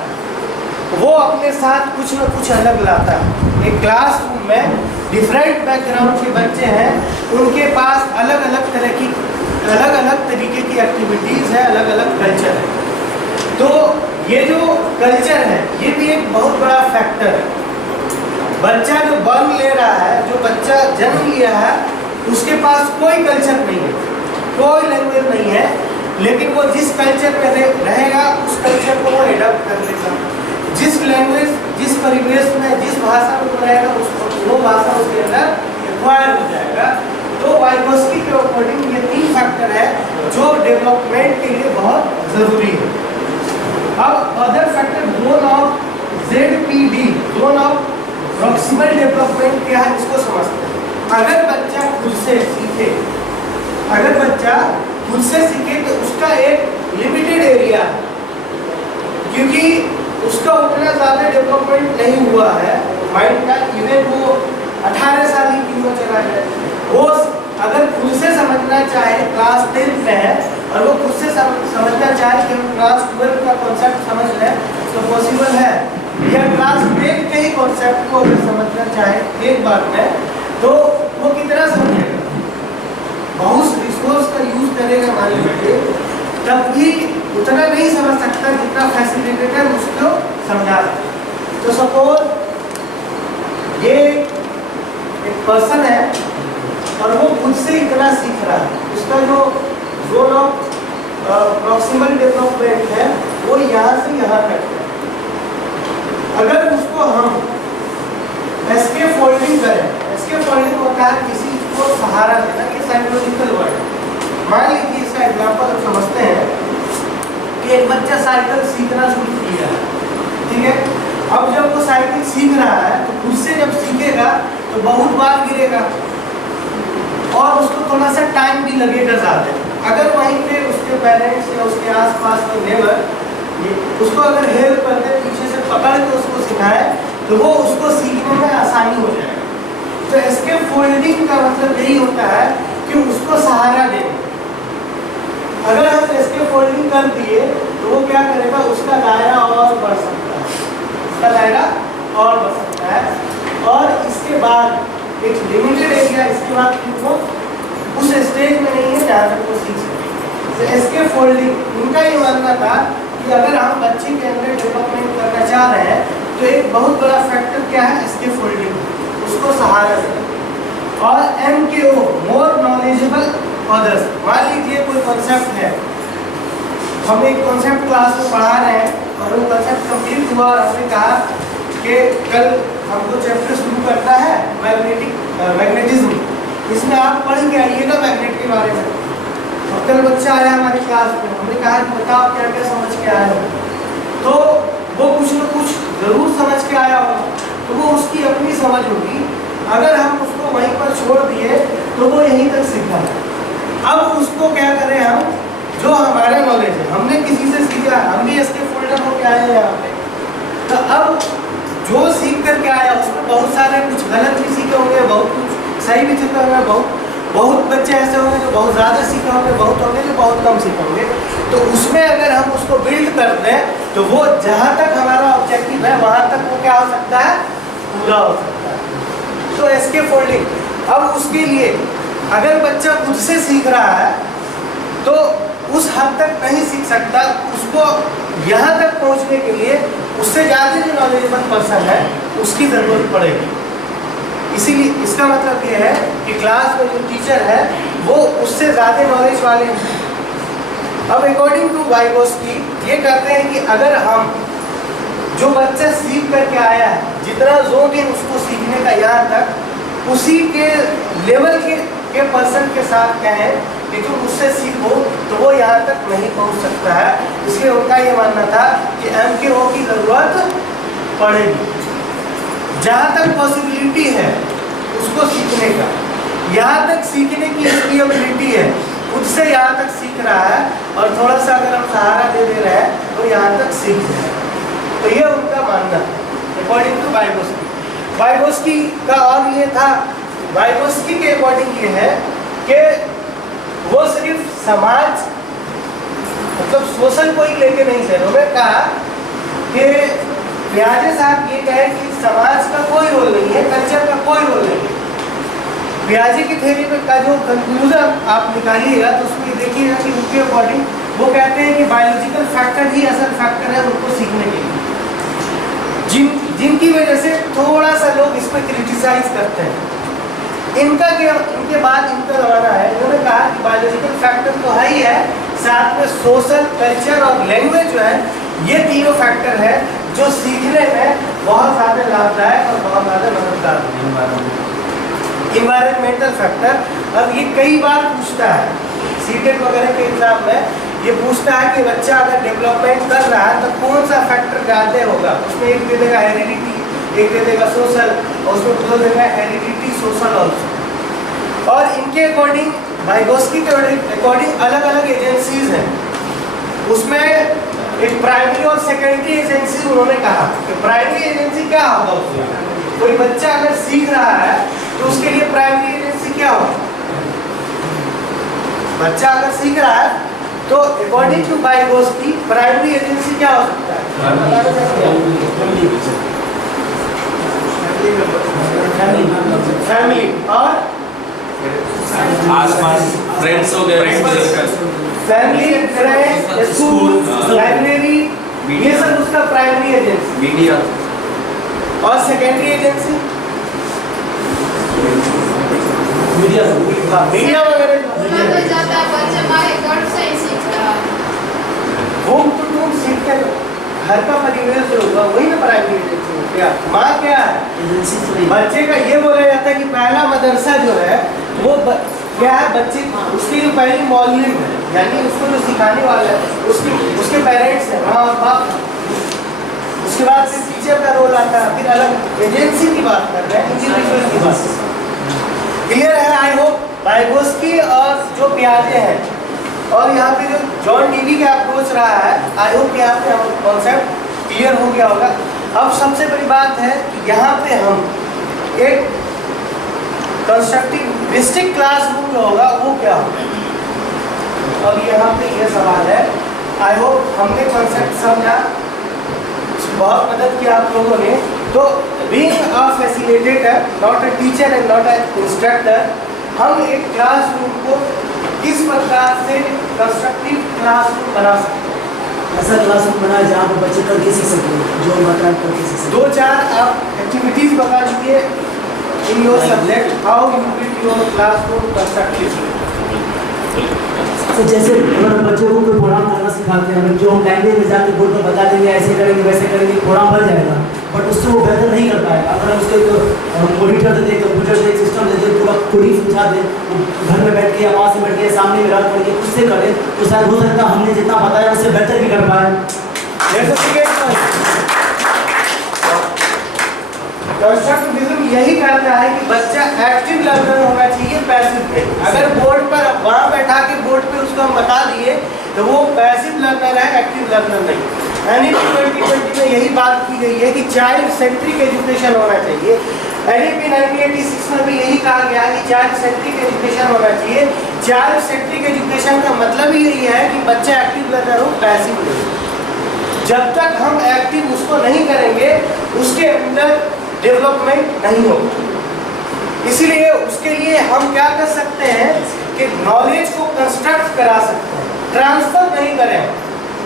वो अपने साथ कुछ न कुछ अलग लाता है। एक क्लासरूम में डिफरेंट बैकग्राउंड के बच्चे हैं, उनके पास अलग अलग तरीके की एक्टिविटीज़ है, अलग अलग कल्चर है। तो ये जो कल्चर है ये भी एक बहुत बड़ा फैक्टर है। बच्चा जो बर्न ले रहा है, जो बच्चा जन्म लिया है, उसके पास कोई कल्चर नहीं है, कोई लैंग्वेज नहीं है, लेकिन वो जिस कल्चर में रहेगा उस कल्चर को वो एडॉप्ट कर लेगा। जिस लैंग्वेज, जिस परिवेश में, जिस भाषा में वो रहेगा वो भाषा उसके अंदर एक्वायर हो जाएगा। तो वाइगोस्की के अकॉर्डिंग ये 3 फैक्टर है जो डेवलपमेंट के लिए बहुत ज़रूरी है। अब other factor zone of ZPD, zone of proximal development क्या है इसको समझते हैं। अगर बच्चा खुद से सीखे, तो उसका एक लिमिटेड एरिया है, क्योंकि उसका उतना ज़्यादा डेवलपमेंट नहीं हुआ है माइंड का। इवन वो 18 साल की क्यों में चला जाए, वो अगर खुद से समझना चाहे, क्लास 10 में है और वो खुद से समझना चाहे कि हम क्लास 12 का कॉन्सेप्ट समझ लें तो पॉसिबल है, या क्लास 10 के ही कॉन्सेप्ट को अगर समझना चाहे एक बार में, तो वो कितना समझेगा? बहुत रिसोर्स का यूज़ करेगा मान लीजिए, तब भी उतना नहीं समझ सकता जितना फैसिलिटेटर उसको समझा सकता। तो सपोज ये एक पर्सन है और वो खुद से इतना सीख रहा है, उसका जो जोन ऑफ प्रॉक्सिमल डेवलपमेंट है वो यहाँ से यहाँ तक है। अगर उसको हम एस्के फोल्डिंग करें, एस्के फोल्डिंग होता है किसी को सहारा देना, ये साइकोलॉजिकल वर्ड है। मान लीजिए इसका एग्जाम्पल हम समझते हैं कि एक बच्चा साइकिल सीखना शुरू किया है, ठीक है। अब जब वो साइकिल सीख रहा है तो खुद से जब सीखेगा तो बहुत बार गिरेगा और उसको थोड़ा सा टाइम भी लगेगा ज़्यादा। अगर वहीं पे उसके पेरेंट्स या उसके आसपास के नेबर उसको अगर हेल्प करते, पीछे से पकड़ के उसको सिखाए, तो वो उसको सीखने में आसानी हो जाएगा। तो इसके फोल्डिंग का मतलब यही होता है कि उसको सहारा देना। अगर हम इसके फोल्डिंग कर दिए तो वो क्या करेगा, उसका दायरा और बढ़ सकता है, उसका दायरा और बढ़ सकता है। और इसके बाद एक लिमिटेड एरिया, इसके बाद वो उस स्टेज में नहीं है जहाँ तक वो सीख सके। तो इसके फोल्डिंग, उनका ये मानना था कि अगर हम बच्चे के अंदर डेवलपमेंट करना चाह रहे हैं तो एक बहुत बड़ा फैक्टर क्या है, इसके फोल्डिंग, उसको सहारा देना। और MKO मोर नॉलेजेबल अदर्स। मान लीजिए कोई कॉन्सेप्ट है, हम एक कॉन्सेप्ट क्लास में पढ़ा रहे हैं और वो कॉन्सेप्ट कंप्लीट हुआ और हमने कहा कि कल हमको चैप्टर शुरू करना है मैग्नेटिक मैग्नेटिज्म, इसमें आप पढ़ के आइएगा मैग्नेट के बारे में। और कल बच्चा आया हमारी क्लास में, हमने कहा कि बताओ क्या क्या समझ के आया हो, तो वो कुछ न कुछ जरूर समझ के आया होगा, तो वो उसकी अपनी समझ होगी। अगर हम उसको वहीं पर छोड़ दिए तो वो यहीं तक सीखा है। अब उसको क्या करें हम, जो हमारा नॉलेज है हमने किसी से सीखा, हम भी इसके फोल्डर होके आए हैं यहाँ पे, तो अब जो सीख करके आया उसमें बहुत सारे कुछ गलत भी सीखे होंगे, बहुत कुछ सही भी सीखे होंगे, बहुत बच्चे ऐसे होंगे जो बहुत ज़्यादा सीखे होंगे, बहुत होंगे जो बहुत कम सीखे होंगे। तो उसमें अगर हम उसको बिल्ड कर दें तो वो जहाँ तक हमारा ऑब्जेक्टिव है वहाँ तक वो क्या हो सकता है, पूरा हो सकता है। तो एसके फोल्डिंग, अब उसके लिए अगर बच्चा खुद से सीख रहा है तो उस हद तक नहीं सीख सकता, उसको यहाँ तक पहुँचने के लिए उससे ज़्यादा जो नॉलेजेबल पर्सन है उसकी ज़रूरत पड़ेगी। इसीलिए इसका मतलब ये है कि क्लास में जो टीचर है वो उससे ज़्यादा नॉलेज वाले हैं। अब अकॉर्डिंग टू वाइगोस्की ये कहते हैं कि अगर हम जो बच्चा सीख करके आया है, जितना जोर दिन उसको सीखने का यहाँ तक, उसी के लेवल के पर्सन के साथ कहें कि तुम उससे सीखो तो वो यहाँ तक नहीं पहुँच सकता है। इसलिए उनका ये मानना था कि MKO की ज़रूरत पड़ेगी। जहाँ तक पॉसिबिलिटी है उसको सीखने का, यहाँ तक सीखने की उसकी एबिलिटी है, खुद से यहाँ तक सीख रहा है और थोड़ा सा अगर हम सहारा दे रहे हैं तो यहाँ तक सीख जाए। तो ये उनका मानना है अकॉर्डिंग टू वाइगोस्की। वाइगोस्की का और ये था, वाइगोस्की के अकॉर्डिंग ये है कि वो सिर्फ समाज मतलब सोशल को ही लेके नहीं चले। उन्होंने कहा कि पियाजे साहब ये कहे कि समाज का कोई रोल नहीं है, कल्चर का कोई रोल नहीं है। पियाजे की थ्योरी में का जो कंक्लूजन आप निकालिएगा तो उसमें देखिएगा कि उनके अकॉर्डिंग वो कहते हैं कि बायोलॉजिकल फैक्टर ही असल फैक्टर है उनको सीखने के लिए, जिनकी वजह से थोड़ा सा लोग इस पर क्रिटिसाइज करते हैं। इनके बाद इनका जमाना है, इन्होंने कहा कि बायोलॉजिकल फैक्टर तो है ही है, साथ में सोशल, कल्चर और लैंग्वेज जो है ये तीनों फैक्टर है जो सीखने में बहुत ज़्यादा लाभदायक और बहुत ज़्यादा मददगार है। इन्वायरमेंटल फैक्टर अब ये कई बार पूछता है, सीटेट वगैरह के एग्जाम में ये पूछता है कि बच्चा अगर डेवलपमेंट कर रहा है तो कौन सा फैक्टर ज़्यादा होगा। उसमें एक दे देगा हेरिडिटी, एक दे देगा सोशल, और उसमें दो देगा हेरिडिटी सोशल ऑल्सो। और इनके अकॉर्डिंग वाइगोस्की के अकॉर्डिंग अलग अलग एजेंसीज हैं, उसमें एक प्राइमरी और सेकेंडरी एजेंसी उन्होंने कहा कि प्राइमरी एजेंसी क्या होगा। उसमें कोई बच्चा अगर सीख रहा है तो उसके लिए प्राइमरी एजेंसी क्या होगा। बच्चा अगर सीख रहा है तो according to Vygotsky primary agency क्या हो सकता है, फैमिली और आसपास फ्रेंड्स हो गए, फैमिली, फ्रेंड्स, स्कूल, लाइब्रेरी, ये सब उसका प्राइमरी एजेंसी। मीडिया और सेकेंडरी एजेंसी मीडिया वगैरह होम टू होम सीख कर घर का परिवेश जो होगा वही ना प्राइमरी एजेंसी हो गया। माँ क्या है, बच्चे का ये बोला जाता है कि पहला मदरसा जो है वो क्या है, बच्चे उसकी जो पहली मौलवी है, यानी उसको जो सिखाने वाला है उसके पेरेंट्स हैं, माँ और बाप। उसके बाद फिर टीचर का रोल आता है, फिर अलग एजेंसी की बात कर रहे हैं, इंडिविजुअल की बात। क्लियर है? आई होप वाइगोस्की और जो पियाजे हैं और यहाँ पे जो जॉन डीवी का अप्रोच रहा है, आई होप यहाँ पे हम कॉन्सेप्ट क्लियर हो गया होगा। अब सबसे बड़ी बात है कि यहाँ पे हम एक कंस्ट्रक्टिविस्टिक क्लासरूम जो होगा वो क्या होगा। अब यहाँ पे ये सवाल है, आई होप हमने कॉन्सेप्ट समझा, बहुत मदद किया आप लोगों ने। तो being a facilitator, not a teacher and not a instructor, हम एक क्लासरूम को किस प्रकार से कंस्ट्रक्टिव क्लासरूम बना सकते हैं। ऐसा क्लासरूम बना जहाँ पर बच्चे करके सीख सकते हैं, जो मतलब करके सीख सकते हैं। 2-4 आप एक्टिविटीज बता दीजिए in your subject, how you build your classroom constructively. तो जैसे अगर बच्चे को कोई प्रोग्राम करना सिखा सिखाते हैं। अगर जो हम लैंग्वेज में जाके बोर्ड पर बता देंगे ऐसे करेंगे वैसे करेंगे थोड़ा बढ़ जाएगा, बट उससे वो बेहतर नहीं कर पाएगा। अगर हम उसको एक मॉनिटर दे दें, कंप्यूटर से एक सिस्टम दे दें, पूरा कोडिंग समझा दें, वो घर में बैठ के या वहाँ से बैठ के सामने में रख पड़ के खुद से करें, तो शायद हो सकता है हमने जितना बताया उससे बेहतर भी कर पाए। कंस्ट्रक्टिविज्म यही कहता है कि बच्चा एक्टिव लर्नर होना चाहिए, पैसिव नहीं। अगर बोर्ड पर वहाँ बैठा के बोर्ड पे उसको हम बता दिए तो वो पैसिव लर्नर है, एक्टिव लर्नर नहीं। एनईपी 2020 में यही बात की गई है कि चाइल्ड सेंट्रिक एजुकेशन होना चाहिए। एनईपी 1986 में भी यही कहा गया है कि चाइल्ड सेंट्रिक एजुकेशन होना चाहिए। चाइल्ड सेंट्रिक एजुकेशन का मतलब ही यही है कि बच्चा एक्टिव लर्नर हो, पैसिव नहीं। जब तक हम एक्टिव उसको नहीं करेंगे उसके अंदर डेवलपमेंट नहीं होगा। इसलिए उसके लिए हम क्या कर सकते हैं कि नॉलेज को कंस्ट्रक्ट करा सकते हैं, ट्रांसफर नहीं करें,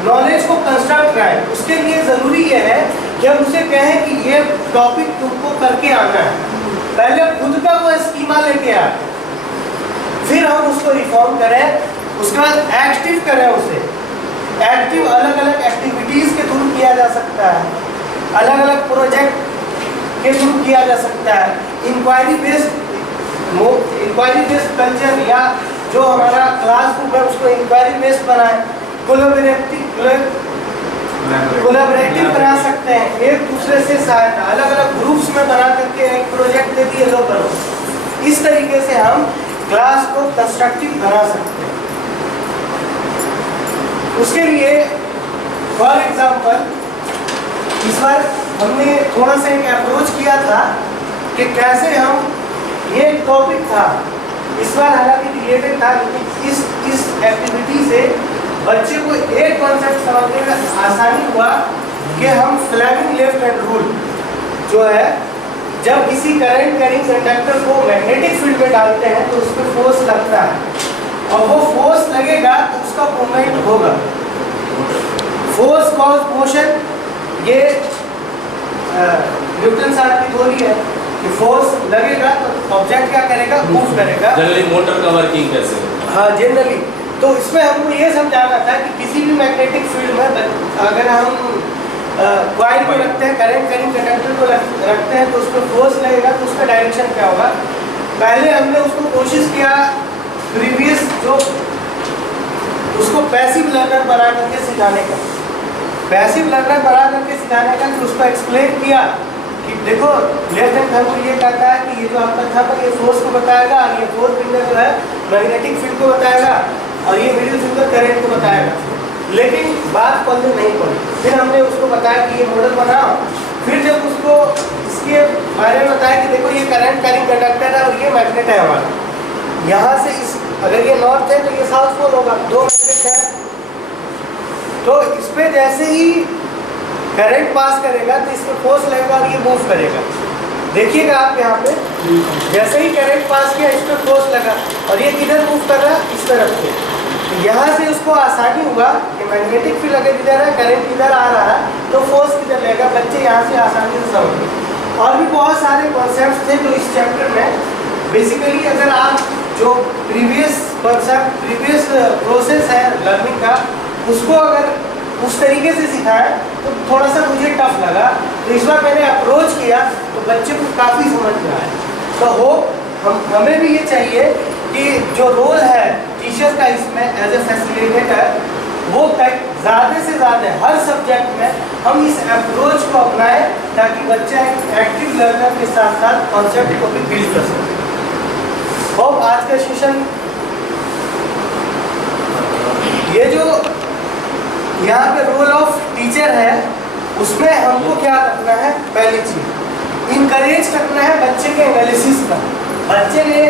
नॉलेज को कंस्ट्रक्ट कराएं। उसके लिए ज़रूरी ये है कि हम उसे कहें कि ये टॉपिक तुमको करके आना है, पहले खुद का वो स्कीमा लेके आए, फिर हम उसको रिफॉर्म करें, उसके बाद एक्टिव करें उसे। एक्टिव अलग अलग एक्टिविटीज़ के थ्रू किया जा सकता है, अलग अलग प्रोजेक्ट के थ्रू किया जा सकता है। इंक्वायरी बेस्ड कल्चर या जो हमारा क्लासरूम है उसको इंक्वायरी बेस्ड बनाए, कोलैबोरेटिव बना सकते हैं, एक दूसरे से सहायता, अलग अलग ग्रुप्स में बना करके एक प्रोजेक्ट दे दिए लो करो। इस तरीके से हम क्लास को कंस्ट्रक्टिव बना सकते हैं। उसके लिए फॉर एग्जाम्पल इस बार हमने थोड़ा सा एक अप्रोच किया था कि कैसे हम, ये एक टॉपिक था इस बार हालांकि रिलेटेड था, लेकिन इस एक्टिविटी से बच्चे को एक कॉन्सेप्ट समझने में आसानी हुआ कि हम फ्लेमिंग लेफ्ट हैंड रूल जो है, जब किसी करंट कैरिंग कंडक्टर को मैग्नेटिक फील्ड में डालते हैं तो उस पर फोर्स लगता है और वो फोर्स लगेगा तो उसका मूवमेंट होगा। फोर्स कॉज मोशन, ये न्यूटन साहब की थ्योरी है कि फोर्स लगेगा तो ऑब्जेक्ट क्या करेगा, मूव करेगा। जनरली मोटर का वर्किंग कैसे? हाँ जनरली, तो इसमें हमको ये समझाना था कि किसी भी मैग्नेटिक फील्ड में अगर हम कॉइल को रखते हैं, करंट कैरिंग कंडक्टर को रखते हैं तो उस पर फोर्स लगेगा तो उसका डायरेक्शन क्या होगा। पहले हमने उसको कोशिश किया प्रीवियस जो उसको पैसिव लर्नर बना करके सिखाने का, पैसिव लर्नर बना करके सिखाने का, कि उसको एक्सप्लेन किया कि देखो लेफ्ट हैंड थंब ये कहता है कि ये जो आपका थंब है ये फोर्स को बताएगा और ये फोर्थ फिंगर जो है मैग्नेटिक फील्ड को बताएगा और ये मिडिल फिंगर करंट को बताएगा। लेकिन बात पढ़ने नहीं पड़ी। फिर हमने उसको बताया कि ये मॉडल बनाओ, फिर जब उसको इसके बारे में बताया कि देखो ये करंट कैरिंग कंडक्टर है और ये मैग्नेट है हमारा, यहाँ से इस अगर ये नॉर्थ है तो ये साउथ पोल होगा, दो मैग्नेट है, तो इस पर जैसे ही करंट पास करेगा तो इस पर फोर्स लगेगा और ये मूव करेगा। देखिएगा आप यहाँ पे जैसे ही करंट पास किया इस पर फोर्स लगा और ये किधर मूव कर रहा है, इस तरफ से। तो यहाँ से उसको आसानी हुआ कि मैग्नेटिक फील्ड अगर इधर है, करंट इधर आ रहा है तो फोर्स किधर लगेगा, बच्चे यहाँ से आसानी से समझ। और भी बहुत सारे कॉन्सेप्ट थे जो इस चैप्टर में बेसिकली अगर आप जो प्रीवियस कॉन्सेप्ट, प्रीवियस प्रोसेस है लर्निंग का, उसको अगर उस तरीके से सिखाया तो थोड़ा सा मुझे टफ लगा। तो इस बार मैंने अप्रोच किया तो बच्चे को काफ़ी समझ में आया। तो हमें भी ये चाहिए कि जो रोल है टीचर का इसमें एज ए फैसिलिटेटर, वो ज़्यादा से ज़्यादा हर सब्जेक्ट में हम इस अप्रोच को अपनाएं ताकि बच्चा एक एक्टिव लर्नर के साथ साथ कॉन्सेप्ट को भी बिल्ड कर सके। और आज का सेशन ये जो यहाँ पे रोल ऑफ टीचर है उसमें हमको क्या करना है, पहली चीज इनकरेज करना है बच्चे के एनालिसिस का। बच्चे ने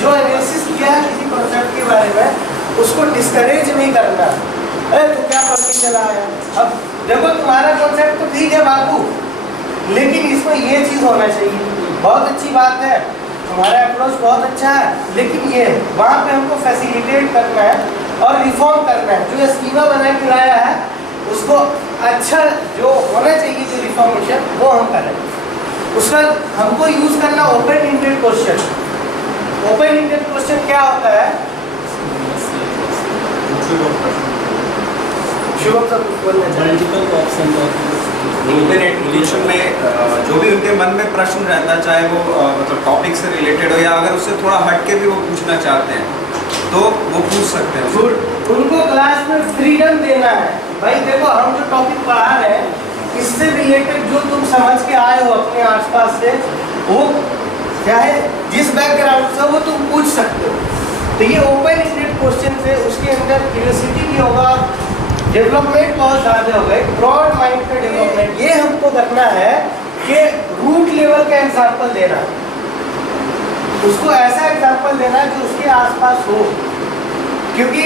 जो एनालिसिस किया है किसी कॉन्सेप्ट के बारे में उसको डिस्करेज नहीं करना। अरे तू क्या पढ़ के चला आया, अब देखो तुम्हारा कॉन्सेप्ट तो ठीक है बाबू, लेकिन इसमें ये चीज़ होना चाहिए। बहुत अच्छी बात है, तुम्हारा अप्रोच बहुत अच्छा है, लेकिन ये वहाँ पे हमको फैसिलिटेट करना है और रिफॉर्म करना है। जो स्कीमा बना के लाया है उसको अच्छा जो होना चाहिए जो रिफॉर्मेशन वो हम करें। उसका हमको यूज़ करना open ended question. Open ended question क्या होता है, शुभम सर कुछ बोलना चाहिए। मल्टीपल ऑप्शन इंटरनेट ट्यूशन में जो भी उनके मन में प्रश्न रहता है, चाहे वो मतलब टॉपिक से रिलेटेड हो या अगर उससे थोड़ा हट के भी वो पूछना चाहते हैं तो वो पूछ सकते हैं। गुड। उनको क्लास में फ्रीडम देना है। भाई देखो, हम जो टॉपिक पढ़ा रहे हैं इससे रिलेटेड जो तुम समझ के आए हो अपने आसपास से, वो चाहे जिस बैकग्राउंड से वो तुम पूछ सकते हो। तो ये ओपन एंडेड क्वेश्चन से उसके अंदर क्यूरियोसिटी भी होगा, डेवलपमेंट बहुत ज़्यादा होगा, एक ब्रॉड माइंड का डेवलपमेंट। ये हमको करना है कि रूट लेवल का एग्जाम्पल देना, उसको ऐसा एग्जाम्पल देना जो उसके आसपास हो। क्योंकि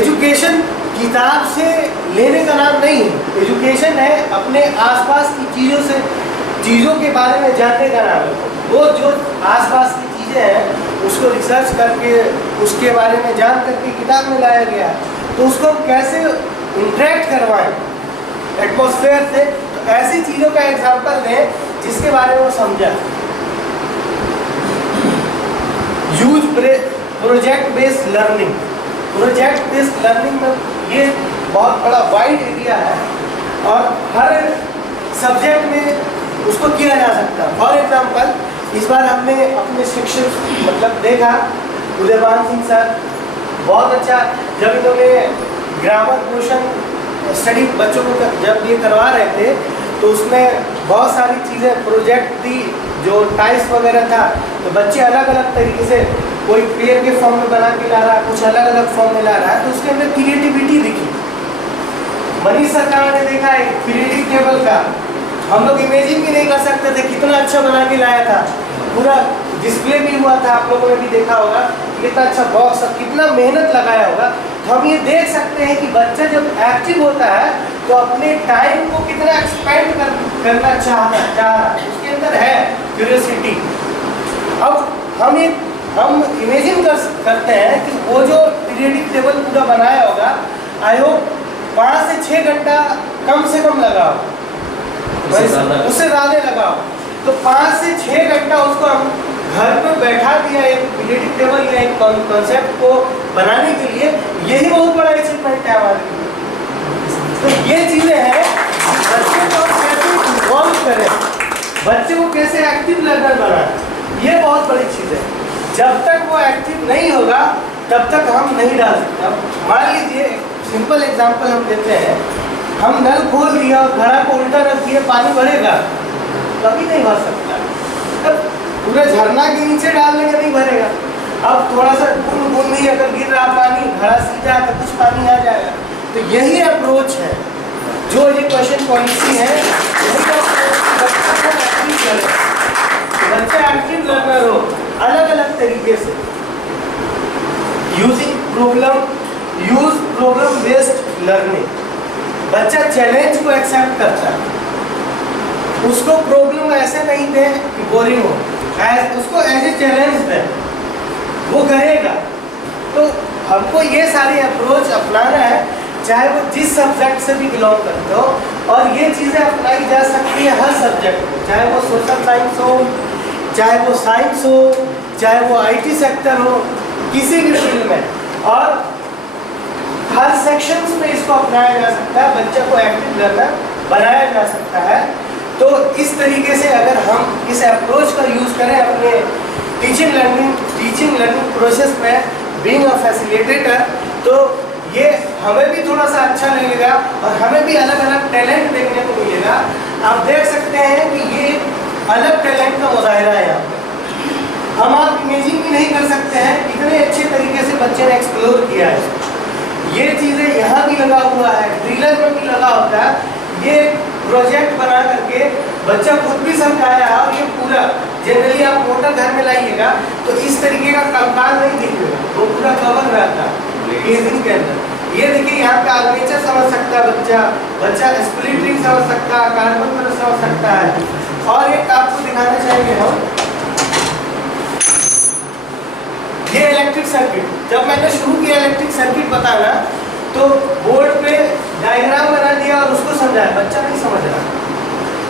एजुकेशन किताब से लेने का नाम नहीं है, एजुकेशन है अपने आसपास की चीज़ों के बारे में जानने का नाम है। वो जो आसपास की चीज़ें हैं उसको रिसर्च करके उसके बारे में जान करके किताब में लाया गया है, तो उसको हम कैसे इंटरेक्ट करवाएं एटमॉस्फेयर से, तो ऐसी चीज़ों का एग्जाम्पल दें जिसके बारे में वो समझा। Use project based learning. Project based learning में ये बहुत बड़ा वाइड एरिया है और हर सब्जेक्ट में उसको किया जा सकता है। फॉर एग्जांपल, इस बार हमने अपने शिक्षक मतलब देखा उदयवान सिंह सर बहुत अच्छा, जब इन्होंने ग्रामर पोर्शन स्टडी बच्चों को जब ये करवा रहे थे तो उसमें बहुत सारी चीज़ें प्रोजेक्ट थी, जो टाइल्स वगैरह था, तो बच्चे अलग अलग तरीके से कोई पेड़ के फॉर्म में बना के ला रहा है, कुछ अलग अलग फॉर्म में ला रहा है, तो उसके अंदर क्रिएटिविटी दिखी। मनीष सरकार ने देखा है क्रिएटिव टेबल का, हम लोग इमेजिन भी नहीं कर सकते थे, कितना अच्छा बना के लाया था, पूरा डिस्प्ले भी हुआ था, आप लोगों ने भी देखा होगा कितना अच्छा बॉक्स और कितना मेहनत लगाया होगा। तो हम ये देख सकते हैं कि बच्चा जब एक्टिव होता है तो अपने टाइम को कितना एक्सपेंड करना चाह रहा है, उसके अंदर है क्यूरियोसिटी। अब हम इमेजिन करते हैं कि वो जो क्रिएटिव टेबल पूरा बनाया होगा, आई होप 5 से 6 घंटा कम से कम लगाओ, उससे ज़्यादा लगाओ। तो 5 से 6 घंटा उसको हम घर पे बैठा दिया एक क्रिएटिव टेबल या एक कॉन्सेप्ट को बनाने के लिए, यही बहुत बड़ा अचीवमेंट है हमारे लिए। तो ये चीज़ें हैं, बच्चे को कैसे इन्वॉल्व करें, बच्चे को कैसे एक्टिव लर्नर बनाएं, ये बहुत बड़ी चीज़ है। जब तक वो एक्टिव नहीं होगा तब तक हम नहीं डाल सकते। अब मान लीजिए सिंपल एग्जांपल हम देते हैं, हम नल खोल दिया और घड़ा को उल्टा रख दिया, पानी भरेगा? कभी नहीं भर सकता। तब पूरे झरना के नीचे डालने का नहीं भरेगा। अब थोड़ा सा बूंद बूंद ही अगर गिर रहा पानी, घड़ा सीधा तो कुछ पानी आ जाएगा। तो यही अप्रोच है जो ये क्वेश्चन पॉलिसी है, बच्चा एक्टिव लर्नर हो अलग अलग तरीके से। यूज प्रॉब्लम बेस्ड लर्निंग, बच्चा चैलेंज को एक्सेप्ट करता है, उसको प्रॉब्लम ऐसे नहीं दे कि बोरिंग हो, उसको एज ए चैलेंज दे, वो करेगा। तो हमको ये सारी अप्रोच अपनाना है, चाहे वो जिस सब्जेक्ट से भी बिलोंग करते हो, और ये चीज़ें अपनाई जा सकती है हर सब्जेक्ट में, चाहे वो सोशल साइंस हो, चाहे वो साइंस हो, चाहे वो आईटी सेक्टर हो, किसी भी फील्ड में, और हर सेक्शंस में इसको अपनाया जा सकता है, बच्चे को एक्टिव लर्नर बनाया जा सकता है। तो इस तरीके से अगर हम इस अप्रोच का यूज़ करें अपने टीचिंग लर्निंग प्रोसेस में, बीइंग अ फैसिलिटेटर, तो ये हमें भी थोड़ा सा अच्छा लगेगा और हमें भी अलग अलग टैलेंट देखने को मिलेगा। आप देख सकते हैं कि ये अलग टैलेंट का मुजाहिरा है यहाँ पे, हम आप इमेजिन भी नहीं कर सकते हैं कितने अच्छे तरीके से बच्चे ने एक्सप्लोर किया है। ये चीज़ें यहाँ भी लगा हुआ है, ड्रिलर में भी लगा होता है, ये प्रोजेक्ट बना करके बच्चा खुद भी समझाया है। और ये पूरा जनरली आप मोटर घर में लाइएगा तो इस तरीके का कंकाल नहीं दिखेगा, वो पूरा कवर रहता है केसिंग के अंदर। ये देखिए यहाँ का आर्मेचर समझ सकता है बच्चा स्प्लिट रिंग समझ सकता है, कार्बन पर समझ सकता है। और एक आपको दिखाना चाहेंगे हम, ये इलेक्ट्रिक सर्किट, जब मैंने शुरू किया इलेक्ट्रिक सर्किट बताना तो बोर्ड पे डायग्राम बना दिया और उसको समझाया, बच्चा नहीं समझ रहा।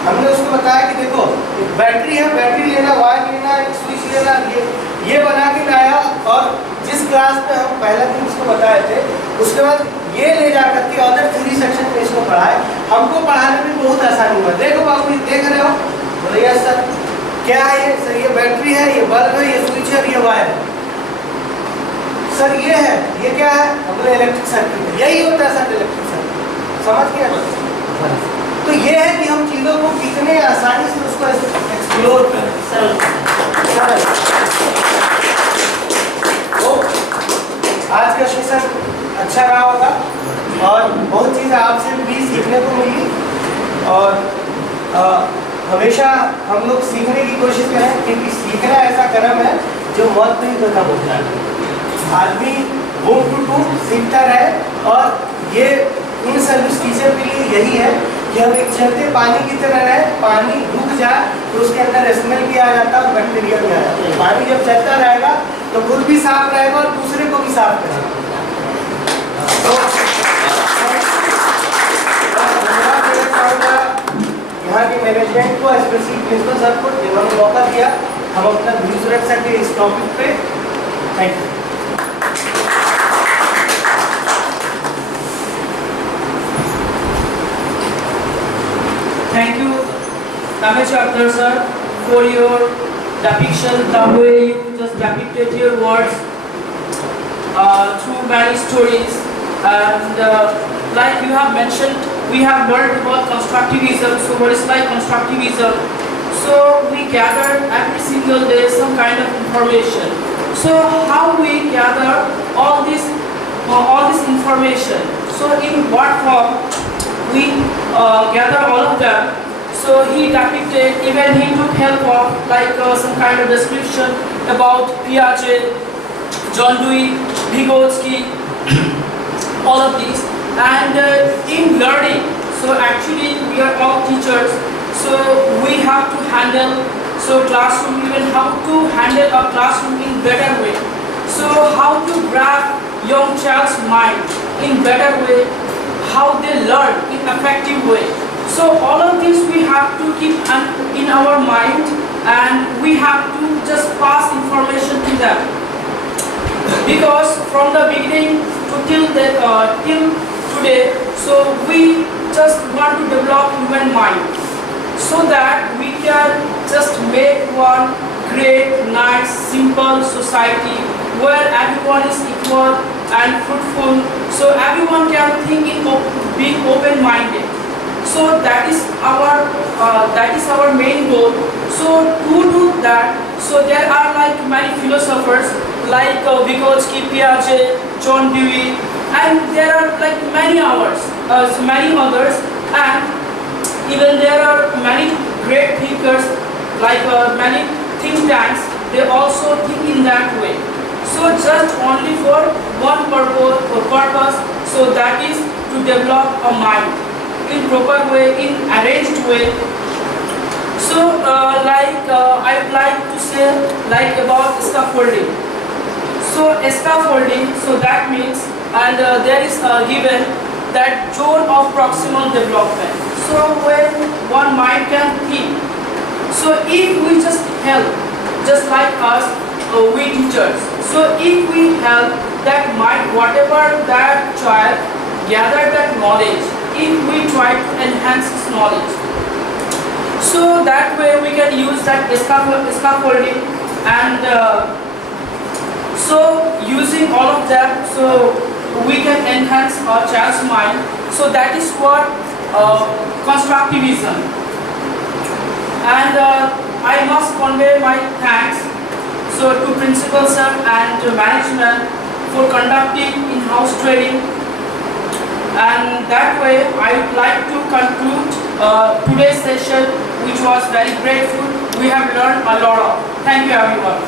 हमने उसको बताया कि देखो एक बैटरी है, बैटरी लेना, वायर लेना, एक स्विच लेना, ये बना के लाया। और जिस क्लास में हम पहला दिन उसको बताए थे, उसके बाद ये ले जा करके और पढ़ाए, हमको पढ़ाने में बहुत आसानी हुआ। देखो बाबू, ये देख रहे हो? बोले यस सर। क्या है ये? सर ये बैटरी है, ये बल्ब है, ये स्विच है, ये वायर है। सर ये है, ये क्या है? हमने इलेक्ट्रिक सर्किट, यही होता है सर इलेक्ट्रिक सर्किट। समझ गया? तो ये है कि हम चीज़ों को कितने आसानी से उसको एक्सप्लोर करें। सरल। तो आज का सेशन अच्छा रहा होगा और बहुत चीज़ें आपसे भी सीखने को मिली, और हमेशा हम लोग सीखने की कोशिश करें, क्योंकि सीखना ऐसा कर्म है जो मौत पे ही खत्म होता है। आदमी बूम टू टू सीखता रहे, और ये इन सर्विस टीचर के लिए यही है कि हम एक चलते पानी की तरह रहे। पानी रुक जाए तो उसके अंदर स्मेल भी आ जाता है और बैक्टीरिया भी आ जाता है। पानी जब चलता रहेगा तो खुद भी साफ रहेगा और दूसरे को भी साफ करेगा। तो यहाँ के मैनेजमेंट को, स्पेशली प्रिंसिपल सर को, जिन्होंने मौका दिया हम अपना व्यूज रख सके इस टॉपिक पे। Thank you. Thank you, Ramesh Akhtar sir, for your depiction, the way you just depicted your words through many stories, and like you have mentioned, we have learned about constructivism. So what is like constructivism? So we gather every single day some kind of information. So how we gather all this information? So in what form we gather all of them? So he depicted, even he took help of like some kind of description about Piaget, John Dewey, Vygotsky, all of these. And in learning, so actually we are all teachers, so we have to handle classroom, even how to handle a classroom in better way. So how to grab young child's mind in better way, how they learn in effective way. So all of this we have to keep in our mind, and we have to just pass information to them, because from the beginning to till today, so we just want to develop human mind, so that we can just make one great, nice, simple society where everyone is equal and fruitful, so everyone can think in being open-minded. So that is our main goal. So to do that, so there are like many philosophers like Vygotsky, Piaget, John Dewey, and there are like many others, and even there are many great thinkers like many think tanks. They also think in that way. So just only for one purpose, so that is to develop a mind in proper way, in arranged way. So I would like to say like about scaffolding. So scaffolding, so that means, and there is given that zone of proximal development. So when one mind can think, so if we just help, just like us, we teachers, so if we help that mind, whatever that child gather that knowledge, if we try to enhance his knowledge, so that way we can use that scaffolding, and so using all of that, so we can enhance our child's mind. So that is what constructivism. And I must convey my thanks to principal sir and to management for conducting in-house training. And that way I would like to conclude today's session, which was very grateful. We have learned a lot of. Thank you everyone.